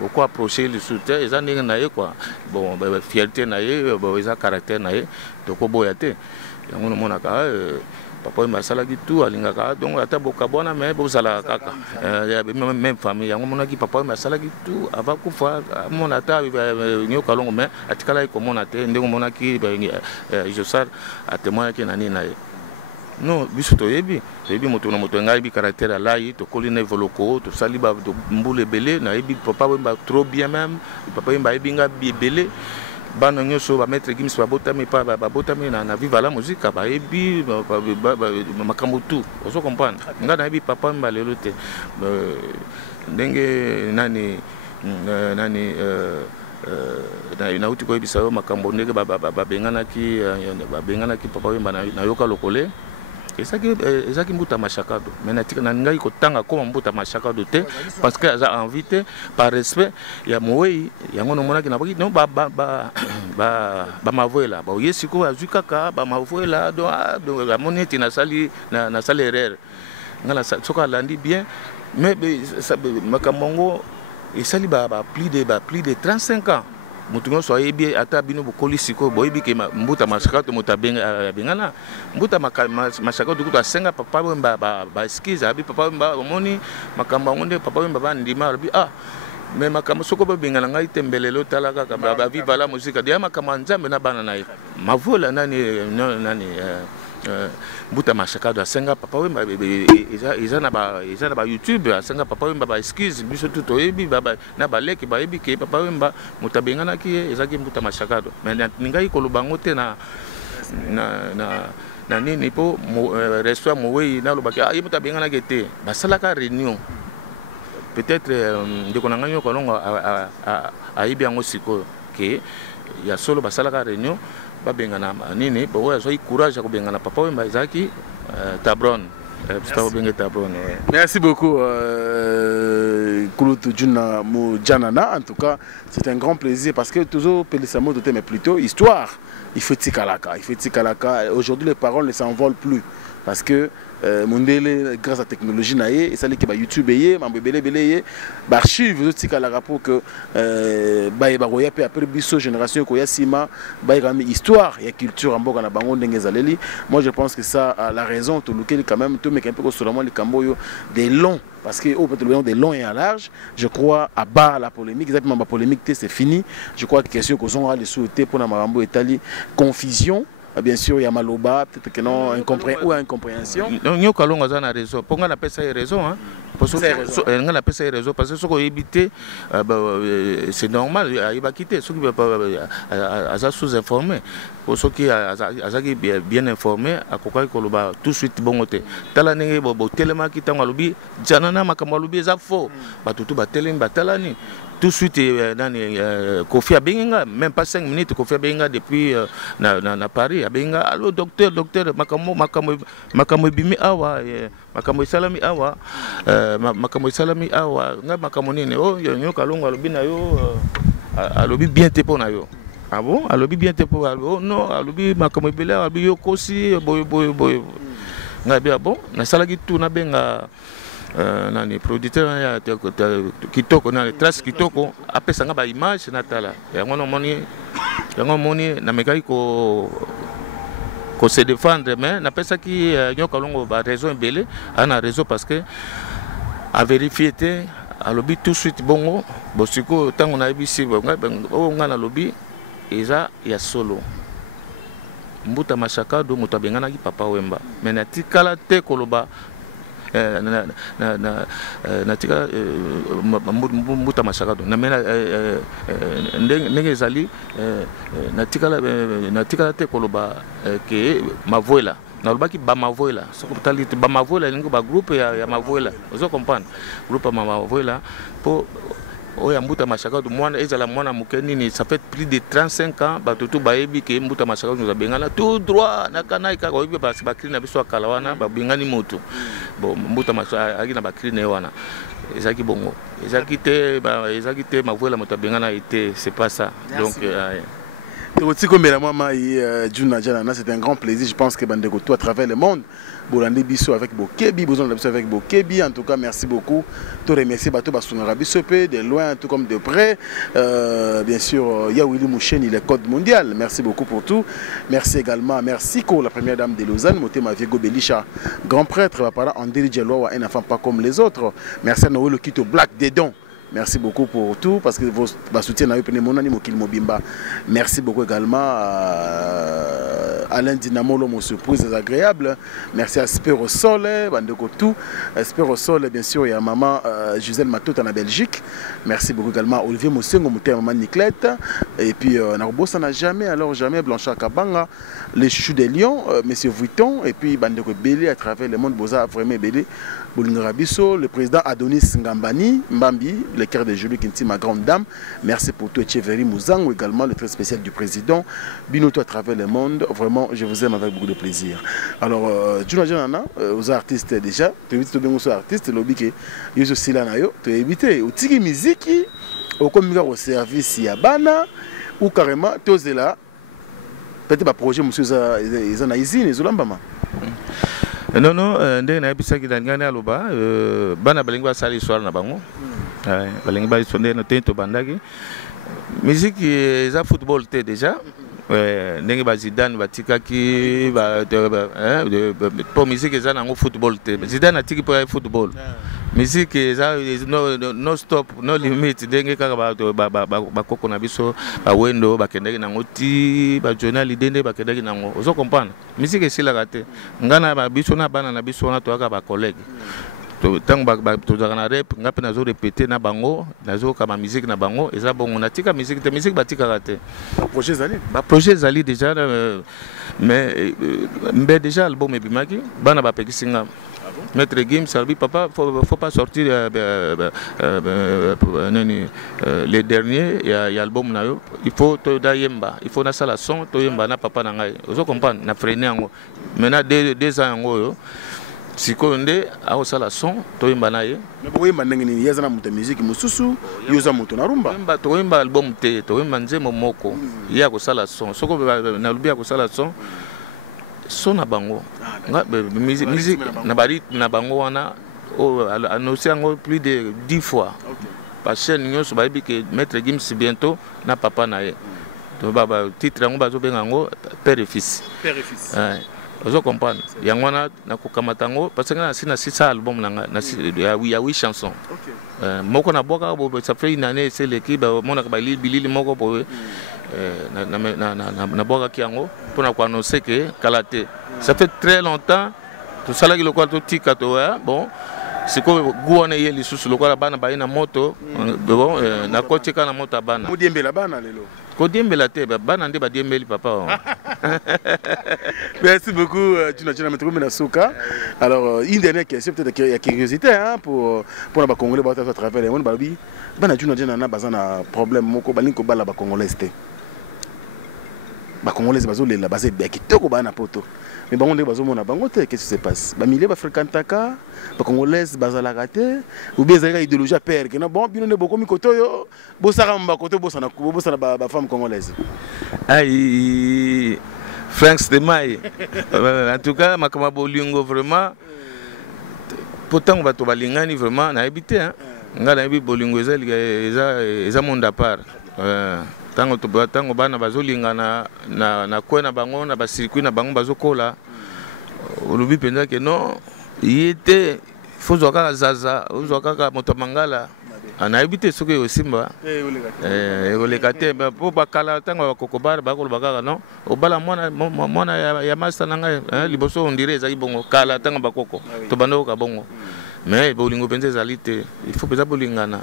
beaucoup approcher le soutien za ndenge na ye quoi bon fierté na ye bon za caractère na ye donc ko boyate yango no mona ka papa wemba salaki tout alingaka donc ata bokabwana mais bozala kaka même famille yango monaki papa wemba salaki tout avant kufa mona ata nyoka longo mais atikala ko mona te ndenge monaki Josar atemoyaki na nini na ye non biso toyebi moto na moto ngai bi caractère alai to kolina evoloko to saliba to mbule belé na yebi papa wemba trop bien même papa wemba yebi nga belé bana nyoso ba maître Gims ba botami pa ba botami na viva la musique ba ebi makambo tout vous comprenez nga na ebi papa mba lelo te ndenge nani na uti ko ebisa makambo ndenge ba benganaki papa wemba na yoka lokole ezaki mbuta mashakado mais na ngai ko tanga ko mbuta mashakado te parce que za invité par respect ya moyi yango no monaki na baki no ba mavoela ba yesiko azukaka ba mavoela do la monete na sali erreur ngala soka landi bien mais makamongo et ça li plus de 35 ans. Mutungo so yebi ata bino bokoli siko boyebi ke mbuta mashaka to mutabenga bengana mbuta mashaka to kuta senga papa wemba ba excuse abi papa wemba omoni makamba ngonde papa wemba ba ndima abi mais makamba soko bengana ngai tembelelo talaka ka ba viva la musique dia makamba nzambe na bana naye mavola nani mbuta mashaka do senga papa wemba iza na ba YouTube senga papa wemba ba excuse biso tout oyebi baba na baleki ba yebi ke papa wemba mutabengana ki ezaki mbuta mashaka do mais ningai koloba ngote na nini po restaurant mowe na lobaki mutabengana kete basalaka réunion peut-être ndeko na nganyo kolongo ayibi yango siko ke ya solo basalaka réunion babengana nini bo ya soi courage ko bengana papa wemba izaki tabron tabron. Merci beaucoup Kouloutou Djuna Moujanana. En tout cas c'est un grand plaisir parce que toujours Pelissamo doté mais plutôt histoire il faut tikalaka aujourd'hui les paroles ne s'envolent plus parce que Mondele grâce à la technologie naie et ça les qui va YouTube yé mambebele belé archive aussi kalaka pour que baye pe après biso génération ko ya sima baye quand même histoire et culture en boka na bango ndenge zaleli. Moi je pense que ça a la raison tout lequel quand même tout mais un peu seulement les camboyo des longs parce que au peut des longs et à large je crois à bas la polémique exactement la polémique c'est fini. Je crois que question que sont les souhaiter pour na marambo etali confusion. Bien sûr, il y a Maloba, peut-être que non, incompréhension. Non, nous avons raison. Pourquoi on appelle ça raison? Parce que on appelle ça raison parce que ce qu'on évite, c'est normal. Il va quitter. Ceux qui sont sous-informés, pour ceux qui sont bien informés, à quoi qu'on tout de suite bon côté. Talani, tellement qui t'ont alubi, janana makalubi, ça faux. Batutu batelin batalani. Tout de suite, Kofi Abenga, même pas 5 minutes, Kofi Abenga depuis Paris. Abenga, allô docteur, Makamo Bimi Awa, Makamo Salami Awa, Makamo Salami Awa, Makamo Nine, oh, yo Kalongo, Alobina yo, Alobi bien tepo na yo. Ah bon? Alobi bien tepo, oh non, Alobi Makamo Bela, Alobi yo Kosi, boy. Ngabia bon, na salagi tout na benga. Nani producteur ya kitoko na trace kitoko apesa nga ba image na tala yango moni na mekai ko se défendre mais na pesa ki nyoka longo ba raison belé ana raison parce que a vérifier té a lobby tout de suite bongo bosiko tango na ibisi nga na lobby eza ya solo mbuta mashaka do mutabengana ki papa wemba mais na tikala te koloba natika mbuta mashaka do na mena ndenge ezali natika te koloba ke mavoela na lobaki ba mavoela soko tali ba mavoela ningo ba groupe ya mavoela ozo comprendre groupe ma mavoela po oya mbuta mashaka do mwana ezala mwana mukeni ça fait plus de 35 ans ba tutu ba yebi ke mbuta mashaka nous a bengana tout droit na kana ka oyebi ba bakri na biso akalawana ba bengani moto bon mbuta mashaka akina bakri ne wana ezaki bongo ezaki te mavoela moto bengana ite c'est pas ça. Donc c'est un grand plaisir. Je pense que Bandeko, tout à travers le monde, Bolande Bisso avec Bokebi, besoin de avec Bokebi. En tout cas, merci beaucoup. Tout remercier Bato Basungara Bissopé, de loin, tout comme de près. Bien sûr, Yawili Mouchen, il est code mondial. Merci beaucoup pour tout. Merci également, merci Ko, la première dame de Lausanne, Motema Viego Belisha, grand prêtre, André Djeloa, un enfant pas comme les autres. Merci à Noël Kito Black Dedon. Merci beaucoup pour tout, parce que vos soutiens à Mobimba. Merci beaucoup également à Alain Dinamolo, mon surprise agréable. Merci à Spero Sol, Bandeko tout. Spero Sol, bien sûr, et à maman Gisèle Matot en Belgique. Merci beaucoup également à Olivier Moussengo, maman Niclette. Et puis, Narubo, ça n'a jamais, alors jamais, Blanchard Kabanga, les chouchous des lions, Monsieur Vuitton, et puis Bandeko Belé à travers le monde, Boza vraiment Belé. Rabisso, le président Adonis Ngambani, Mbambi, le cœur de Julie Kinti, ma grande dame. Merci pour tout, Echeverry Mouzango, également le très spécial du président. Binoto à travers le monde. Vraiment, je vous aime avec beaucoup de plaisir. Alors, Juna Janana, aux artistes déjà, tu évites bien aux artistes, le biquet, Yoso Silanayo, tu évites au tiki musique, au communiqué au service Yabana, ou carrément, tu es là, peut-être un projet, monsieur Zanaïzi, les Olambama. Non, ndenge na ebisa ki dangana aloba bana balingwa sali soir na bango balingi biso nde te tobandaki musique eza football te déjà ndenge bazidane batikaki po musique eza nango football te zidane atiki mpo ya football musique eza no stop no limite ndenge kaka bakoko na biso bawendo bakendaki nango ti bajournal ide nde bakendaki nango ozo comprendre musique esilaka te ngana biso na bana na biso wana toyaka bacollègue ntango tozalaka na rep nga mpe nazo repete na bango nazokama musique na bango eza bongo natika musique te musique batikaka te baprojet ezali déjà mais mbe déjà album ebimaki bana bapekisi nga Maître Gims alobi papa faut pas sortir les derniers ya album na yo il faut toda yemba il faut nasala son toyemba na papa na ngai ozo comprendre na freiner yango maintenant 2 ans yango yo sikoyo nde aosala son toyemba na ye boyemba ndenge nini ye aza na moto ya musique mosusu yo oza moto na rumba toyemba album te toyemba nzembo moko ye akosala son soko nalobi akosala son na bango musique na barythme na bango wana annoncé yango plus de 10 fois bachaîne nyonso bayebi ke Maître Gims bientôt na papa na ye titre yango bazobenga yango père et fils ozo comprendre yango wana nakokamata yango parce que nasi na 6 album ya 8 chansons moko na boka ça fait une année c'est l'équipe monaka bilili moko boye na boka ki yango pona ko annoncer que kalate ça fait très longtemps tout ça là ki lokwa to tika to bon c'est quoi guana yeli susu lokwa bana ba ina moto bon na kotika na moto bana modiembela bana lelo kodiembela te bana nde badiembeli papa. Merci beaucoup Tuna Maître Menasuka. Alors une dernière question peut-être il y a curiosité hein pour les Congolais à travers les monde babi bana Tuna na bazana problème moko balinko bala ba Congolais te ba Congolais bazolela bazé bien kitoko bana poto mais bango nde bazomona bango te qu'est-ce qui se passe ba milieu ba fréquentaka ba Congolais bazalaka te ou bien za idéologie à père que non bon bino ne boko mikoto yo bosaka mba koto bosana ba femme congolaise ai Frank Stemai en tout cas makama bolingo vraiment pourtant bato balingani vraiment na habité hein nga na bi bolingo eza monde à part tango bana bazolingana na kwena bango na ba circuit na bango bazokola olobi penza ke non yete fozo kaka zaza ozo kaka moto mangala ana habité soki osimba oleka te po bakala tango bakokobara bakoloba kaka non obala mwana ya master na ngai liboso ondire ezali bongo kala tango bakoko to bando ka bongo mais bolingo penza ezali te il faut penza bolingana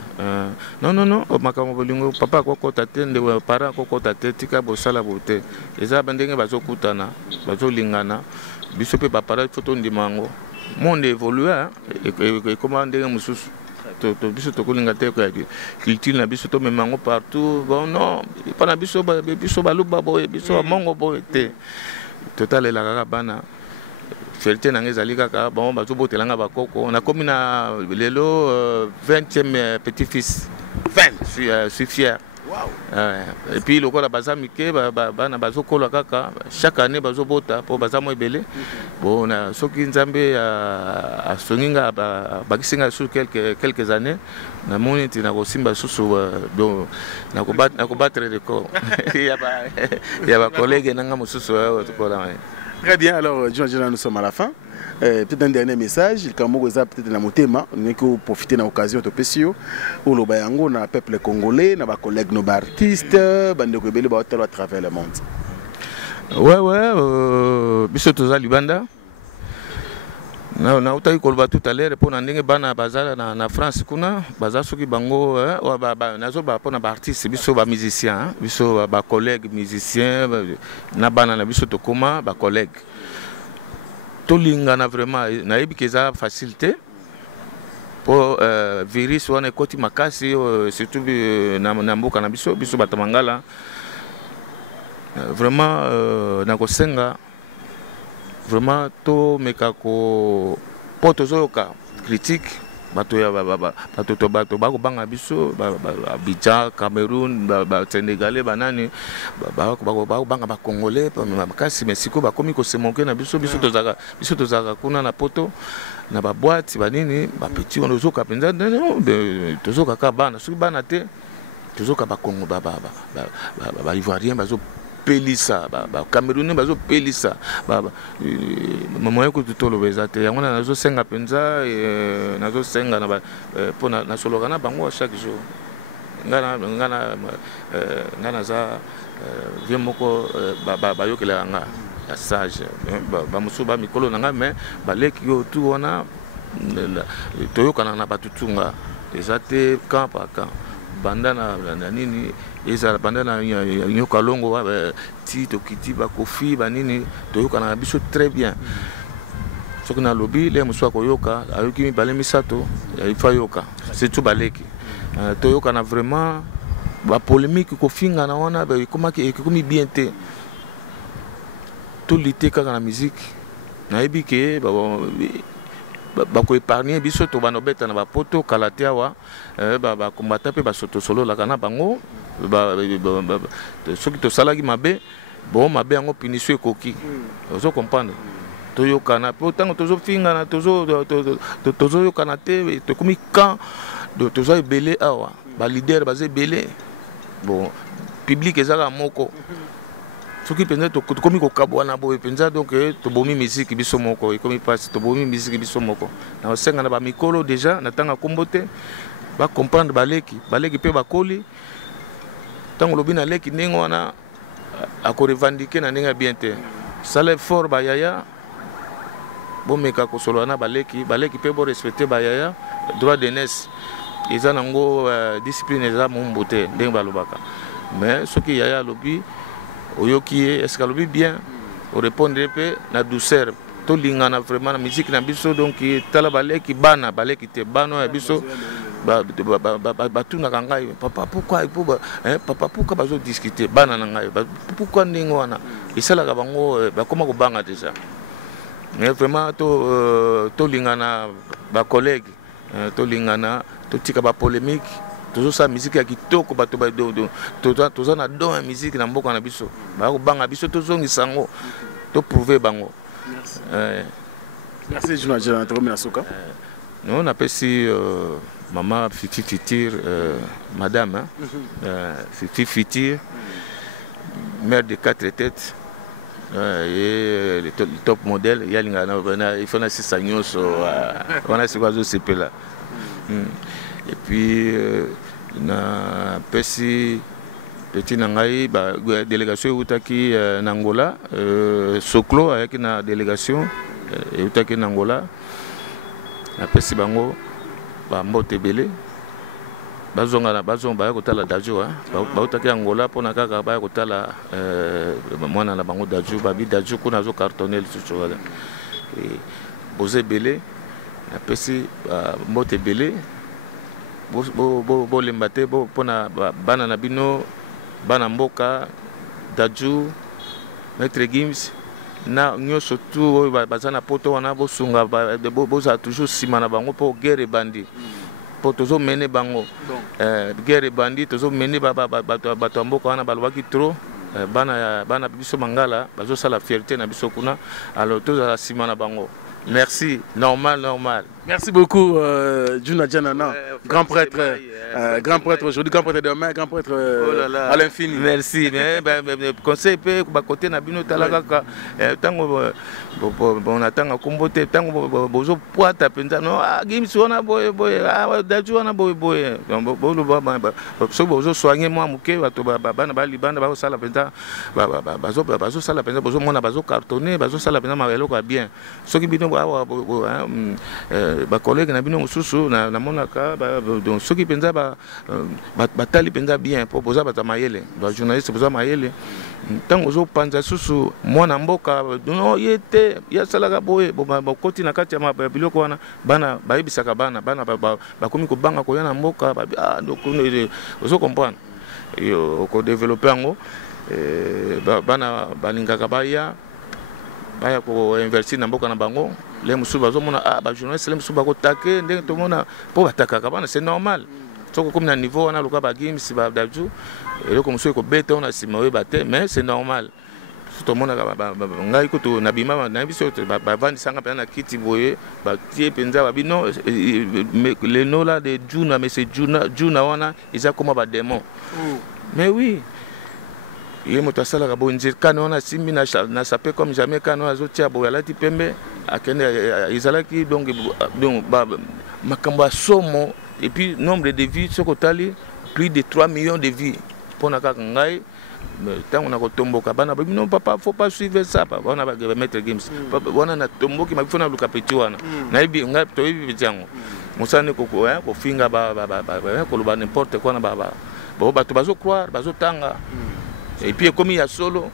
non makambo bolingo papa kokota te nde parent kokota te tika bosala bote eza bandenge bazokutana bazolingana biso pe bapara foto ndimango monde évolue et comment ndenge mususu to biso to kolinga te ko culture na biso to memango partout bon non pana biso baluba boye biso mongo boye te total la kaka bana fierté na ngezali kaka bon bazobotelanga bakoko na komi na lelo 20e petit fils 20 je suis fier. Wow. Et puis le corps baza mike bana bazokola kaka chaque année bazobota po baza mo ebele bon na soki nzambe a soninga bakisinga sur quelques années na moni tina ko simba susu donc na ko battre record ya ba collègue nanga mususu tokola. Très bien, alors nous sommes à la fin. Peut-être un dernier message, il peut-être dans mon thème, nous avons profité de l'occasion de Pessio, où le Bayango, le peuple congolais, nos collègues, nos artistes, à travers le monde. Ouais, Bissotoza Libanda. Na utai kolba tout à l'heure pour ndenge bana bazala na France kuna bazaso ki bango nazo ba pona ba artiste biso ba musicien biso ba collègue musicien na bana na biso to koma ba collègue to lingana vraiment na yebi keza facilité pour virus wana koti makasi surtout na mboka na biso batamangala vraiment na kosenga vraiment to mekako poto zoyoka critique bato ya bato bakobanga biso Abidjan, Cameroun, Sénégalais banani bakobanga bakongolais makasi mais siko bakomi kosemoke na biso tozalaka kuna na poto na baboîte banini bapeti on tozoka mpenza tozokaka bana soki bana te tozoka bakongo baivoirien bazopelisa bacamerounais bazopelisa moyen kutu toloba eza te yango nazosenga mpenza nazosenga mpo nasoloka na bango chaque jour nga naza vie moko bayokelaka nga ya sage bamosusu bamikolo na nga mais baleki yo tu wana toyokana na batutunga eza te camp par camp banda na nini ezala banda na nyoka longo ti tokiti bakofi banini toyokana na biso très bien soki nalobi le mosusu akoyoka ayoki mibale misato ifa yoka surtout baleki toyokana vraiment bapolémique kofingana wana ekomi bien te tolite kaka na musique nayebi ke bakoépargne biso to banobeta na bapoto kala te awa bakombata mpe basotosololaka na bango soki tosalaki mabe mabe yango punition ekoki ozo comprendre toyokana mpe ntango tozofingana tozoyokana te tokomi camp toza ebele awa balider baza ebele public ezaka moko soki mpenza tokomi kokabwana boye mpenza donc tobomi misiki biso moko ekomi mpasi tobomi misiki biso moko naosenga na bamikolo deja na ntango akombo te bacomprendre baleki mpe bakoli ntango lobi na leki ndenge wana akorevandike na ndenge ya bien te sala effort bayaya bomeka kosolola na baleki mpe borespecte bayaya droit de nes eza nango discipline eza mombu te ndenge balobaka mais soki yaya alobi oyoki ye est-ce alobi bien orépondre mpe na douceur tolingana vraiment na musique na biso donc tala baleki te bana ya biso batunaka ngai papa pourquoi bazodiscute bana na ngai pourquoi ndenge wana esalaka bango bakoma kobanga déjà mais vraiment tolingana bacollègue tolingana totika bapolémique tozosala musique ya kitoko bato toza na don ya musique na mboka na biso bakobanga biso tozongisa yango toprouve bango. Merci Jonathan Minasuka. Nous on appelle ici maman Fifi Fitir, madame Fifi Fitir, mère de 4 têtes. Et le top modèle, il faut naître sagnos, on a ce oiseau CP là. Et puis na pesi petit nangai délégation utaki Angola, Soklo avec na délégation utaki Angola. Na pesi bango ba mbote belé. Bazonga baya kotala Dajo bautaki Angola pona kaka baya kotala mwana na bango Dajo babi Dajo kuna zo cartonner tout ça et bozé belé na pesi mbote belé bo lembate bo pona bana na bino bana mboka Dajo Maître Gims na nyoso tu bazana poto wana bo sunga boza toujours sima na bango po guerre bandi tozo mene bango guerre bandi tozo mene bato mboka wana balwaki trop bana biso mangala bazo sala fierté na biso kuna alors tozo la sima na bango. Merci, normal. Merci beaucoup, Juna Janana, grand prêtre aujourd'hui, grand prêtre demain, grand prêtre à l'infini. Merci. Conseil peut côté na bino talaka tango on attend kombote tango bozo poata penza no Gims wana boy Dajo wana boy so bozo soigner moi muke bato bana bali bana ba sala penza bazo sala penza bozo mona bazo cartonner bazo sala penza maeloko bien soki bino ba collègue na bino mususu na monaka donc soki penza batali penza bien pour poser bata mayele ba journaliste poser mayele tango zo panza susu mwana mboka no yete ya salaka boye ba koti na kati ya biloko wana bana bayebisaka bana bakomi ko banga ko yana mboka donc ozo comprendre yo ko développer ngo bana balingaka baya ko investir na mboka na bango les mousous bazomona ah ba journaliste les mousous bakotake ndenge to mona po batakaka bana c'est normal soko comme na niveau on a loka ba game si ba dabju et donc mousou ko beta on a sima we baté mais c'est normal tout mona ba ngai ko to na bima na biso ba vandi sanga pe na kiti boye ba tie penza ba bino les noms là de Juna mais c'est Juna wana ils a comme ba démon mais oui il est motasala ka bonje kana wana simbi na sapé comme jamais kana azotia boya lati pembe akende izalaki donc makambo somo et puis nombre de vies sokotali plus de 3 millions de vies pona kaka ngai tant on a kotomboka bana non papa faut pas suivre ça papa on a ba mettre games wana na tomboki mafuna luka petit wana na ibi ngai to ibi bitango musane ko ko finga ba ko loba n'importe quoi na ba bato bazo croire bazo tanga et puis comme il y a solo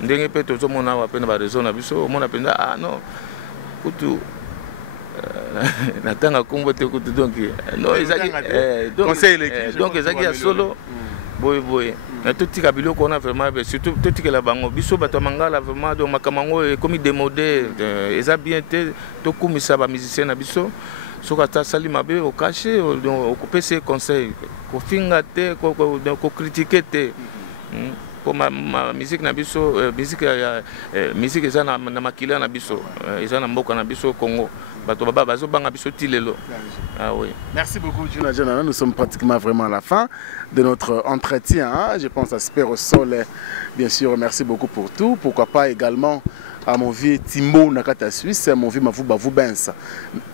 ndenge pe to mona wa pena ba raison na biso mona penda ah non kutu natanga kombo te kutu donc non ezaki donc ezaki ya solo boy na tout kabilo qu'on a vraiment surtout tout que la bango biso bato mangala vraiment donc makamango comme démodé eza bien te to kumisa ba musicien na biso soka ta sali mabe au caché donc couper ses conseils ko finga te ko critiquer te pour ma musique na biso musique eza na makila na biso eza na mboka na biso Congo bato baba bazo banga biso tilelo. Ah oui. Merci beaucoup Juna Janana, nous sommes pratiquement vraiment à la fin de notre entretien, hein? Je pense à Spero Sol, bien sûr, merci beaucoup pour tout, pourquoi pas également à mon vieux Timo Nakata Suisse, mon vieux Mavou Bavou Benz.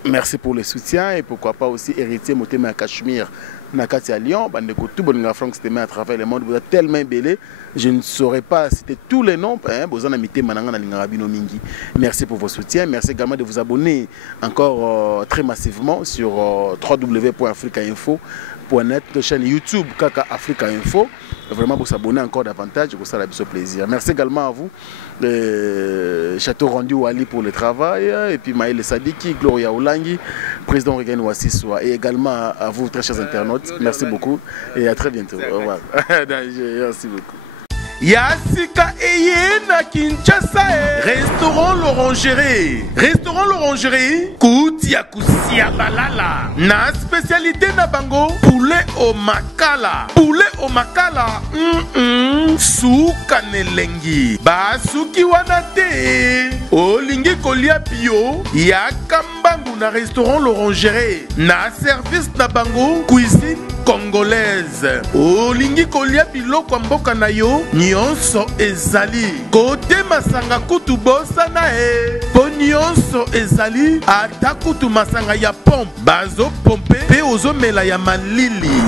Merci pour le soutien et pourquoi pas aussi héritier Motema Cachemire Nakati à Lyon, Bandeko tout bon Franck c'était à travers le monde, vous êtes tellement belé, je ne saurais pas citer tous les noms, merci pour vos soutiens, merci également de vous abonner encore très massivement sur www.africainfo.net, chaîne YouTube Kaka Africa Info. Vraiment pour s'abonner encore davantage, pour ça la biso plaisir. Merci également à vous, Château Rendu Wali pour le travail, et puis Maël Sadiki, Gloria Oulangi, président Regan Wassiswa, et également à vous très chers internautes. Merci beaucoup et à très bientôt. Au revoir. Merci beaucoup. Yassika Eye na Kinshasa Restaurant l'Orangerie Koutia Kusia Balala na spécialité na bango poulet au makala Suka nelengi Basuki wana te Olingi kolia bio Yaka mbangu na Restaurant l'Orangerie na service na bango cuisine congolaise Olingi kolia biloko mboka na yo nyonso ezali kote masanga kutu bosa na po nyonso ezali ata kutu masanga ya pompe bazo pompe pe ozomela ya malili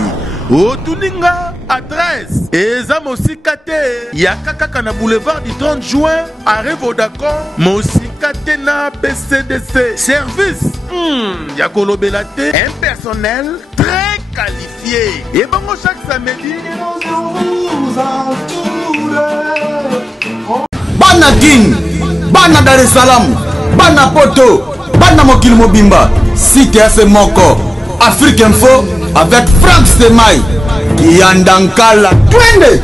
otuninga adresse eza mosika te ya kaka na boulevard du 30 juin arrêt Vodacom mosika te na BCDC service ya kolobela te un personnel très qualifié et bango chaque samedi Bana King, Bana Dar es Salaam, Bana Poto, Bana Mokil Mobimba, CTF Moko, Afrique Info avec Franck Semaï, Kiandankala, Twende.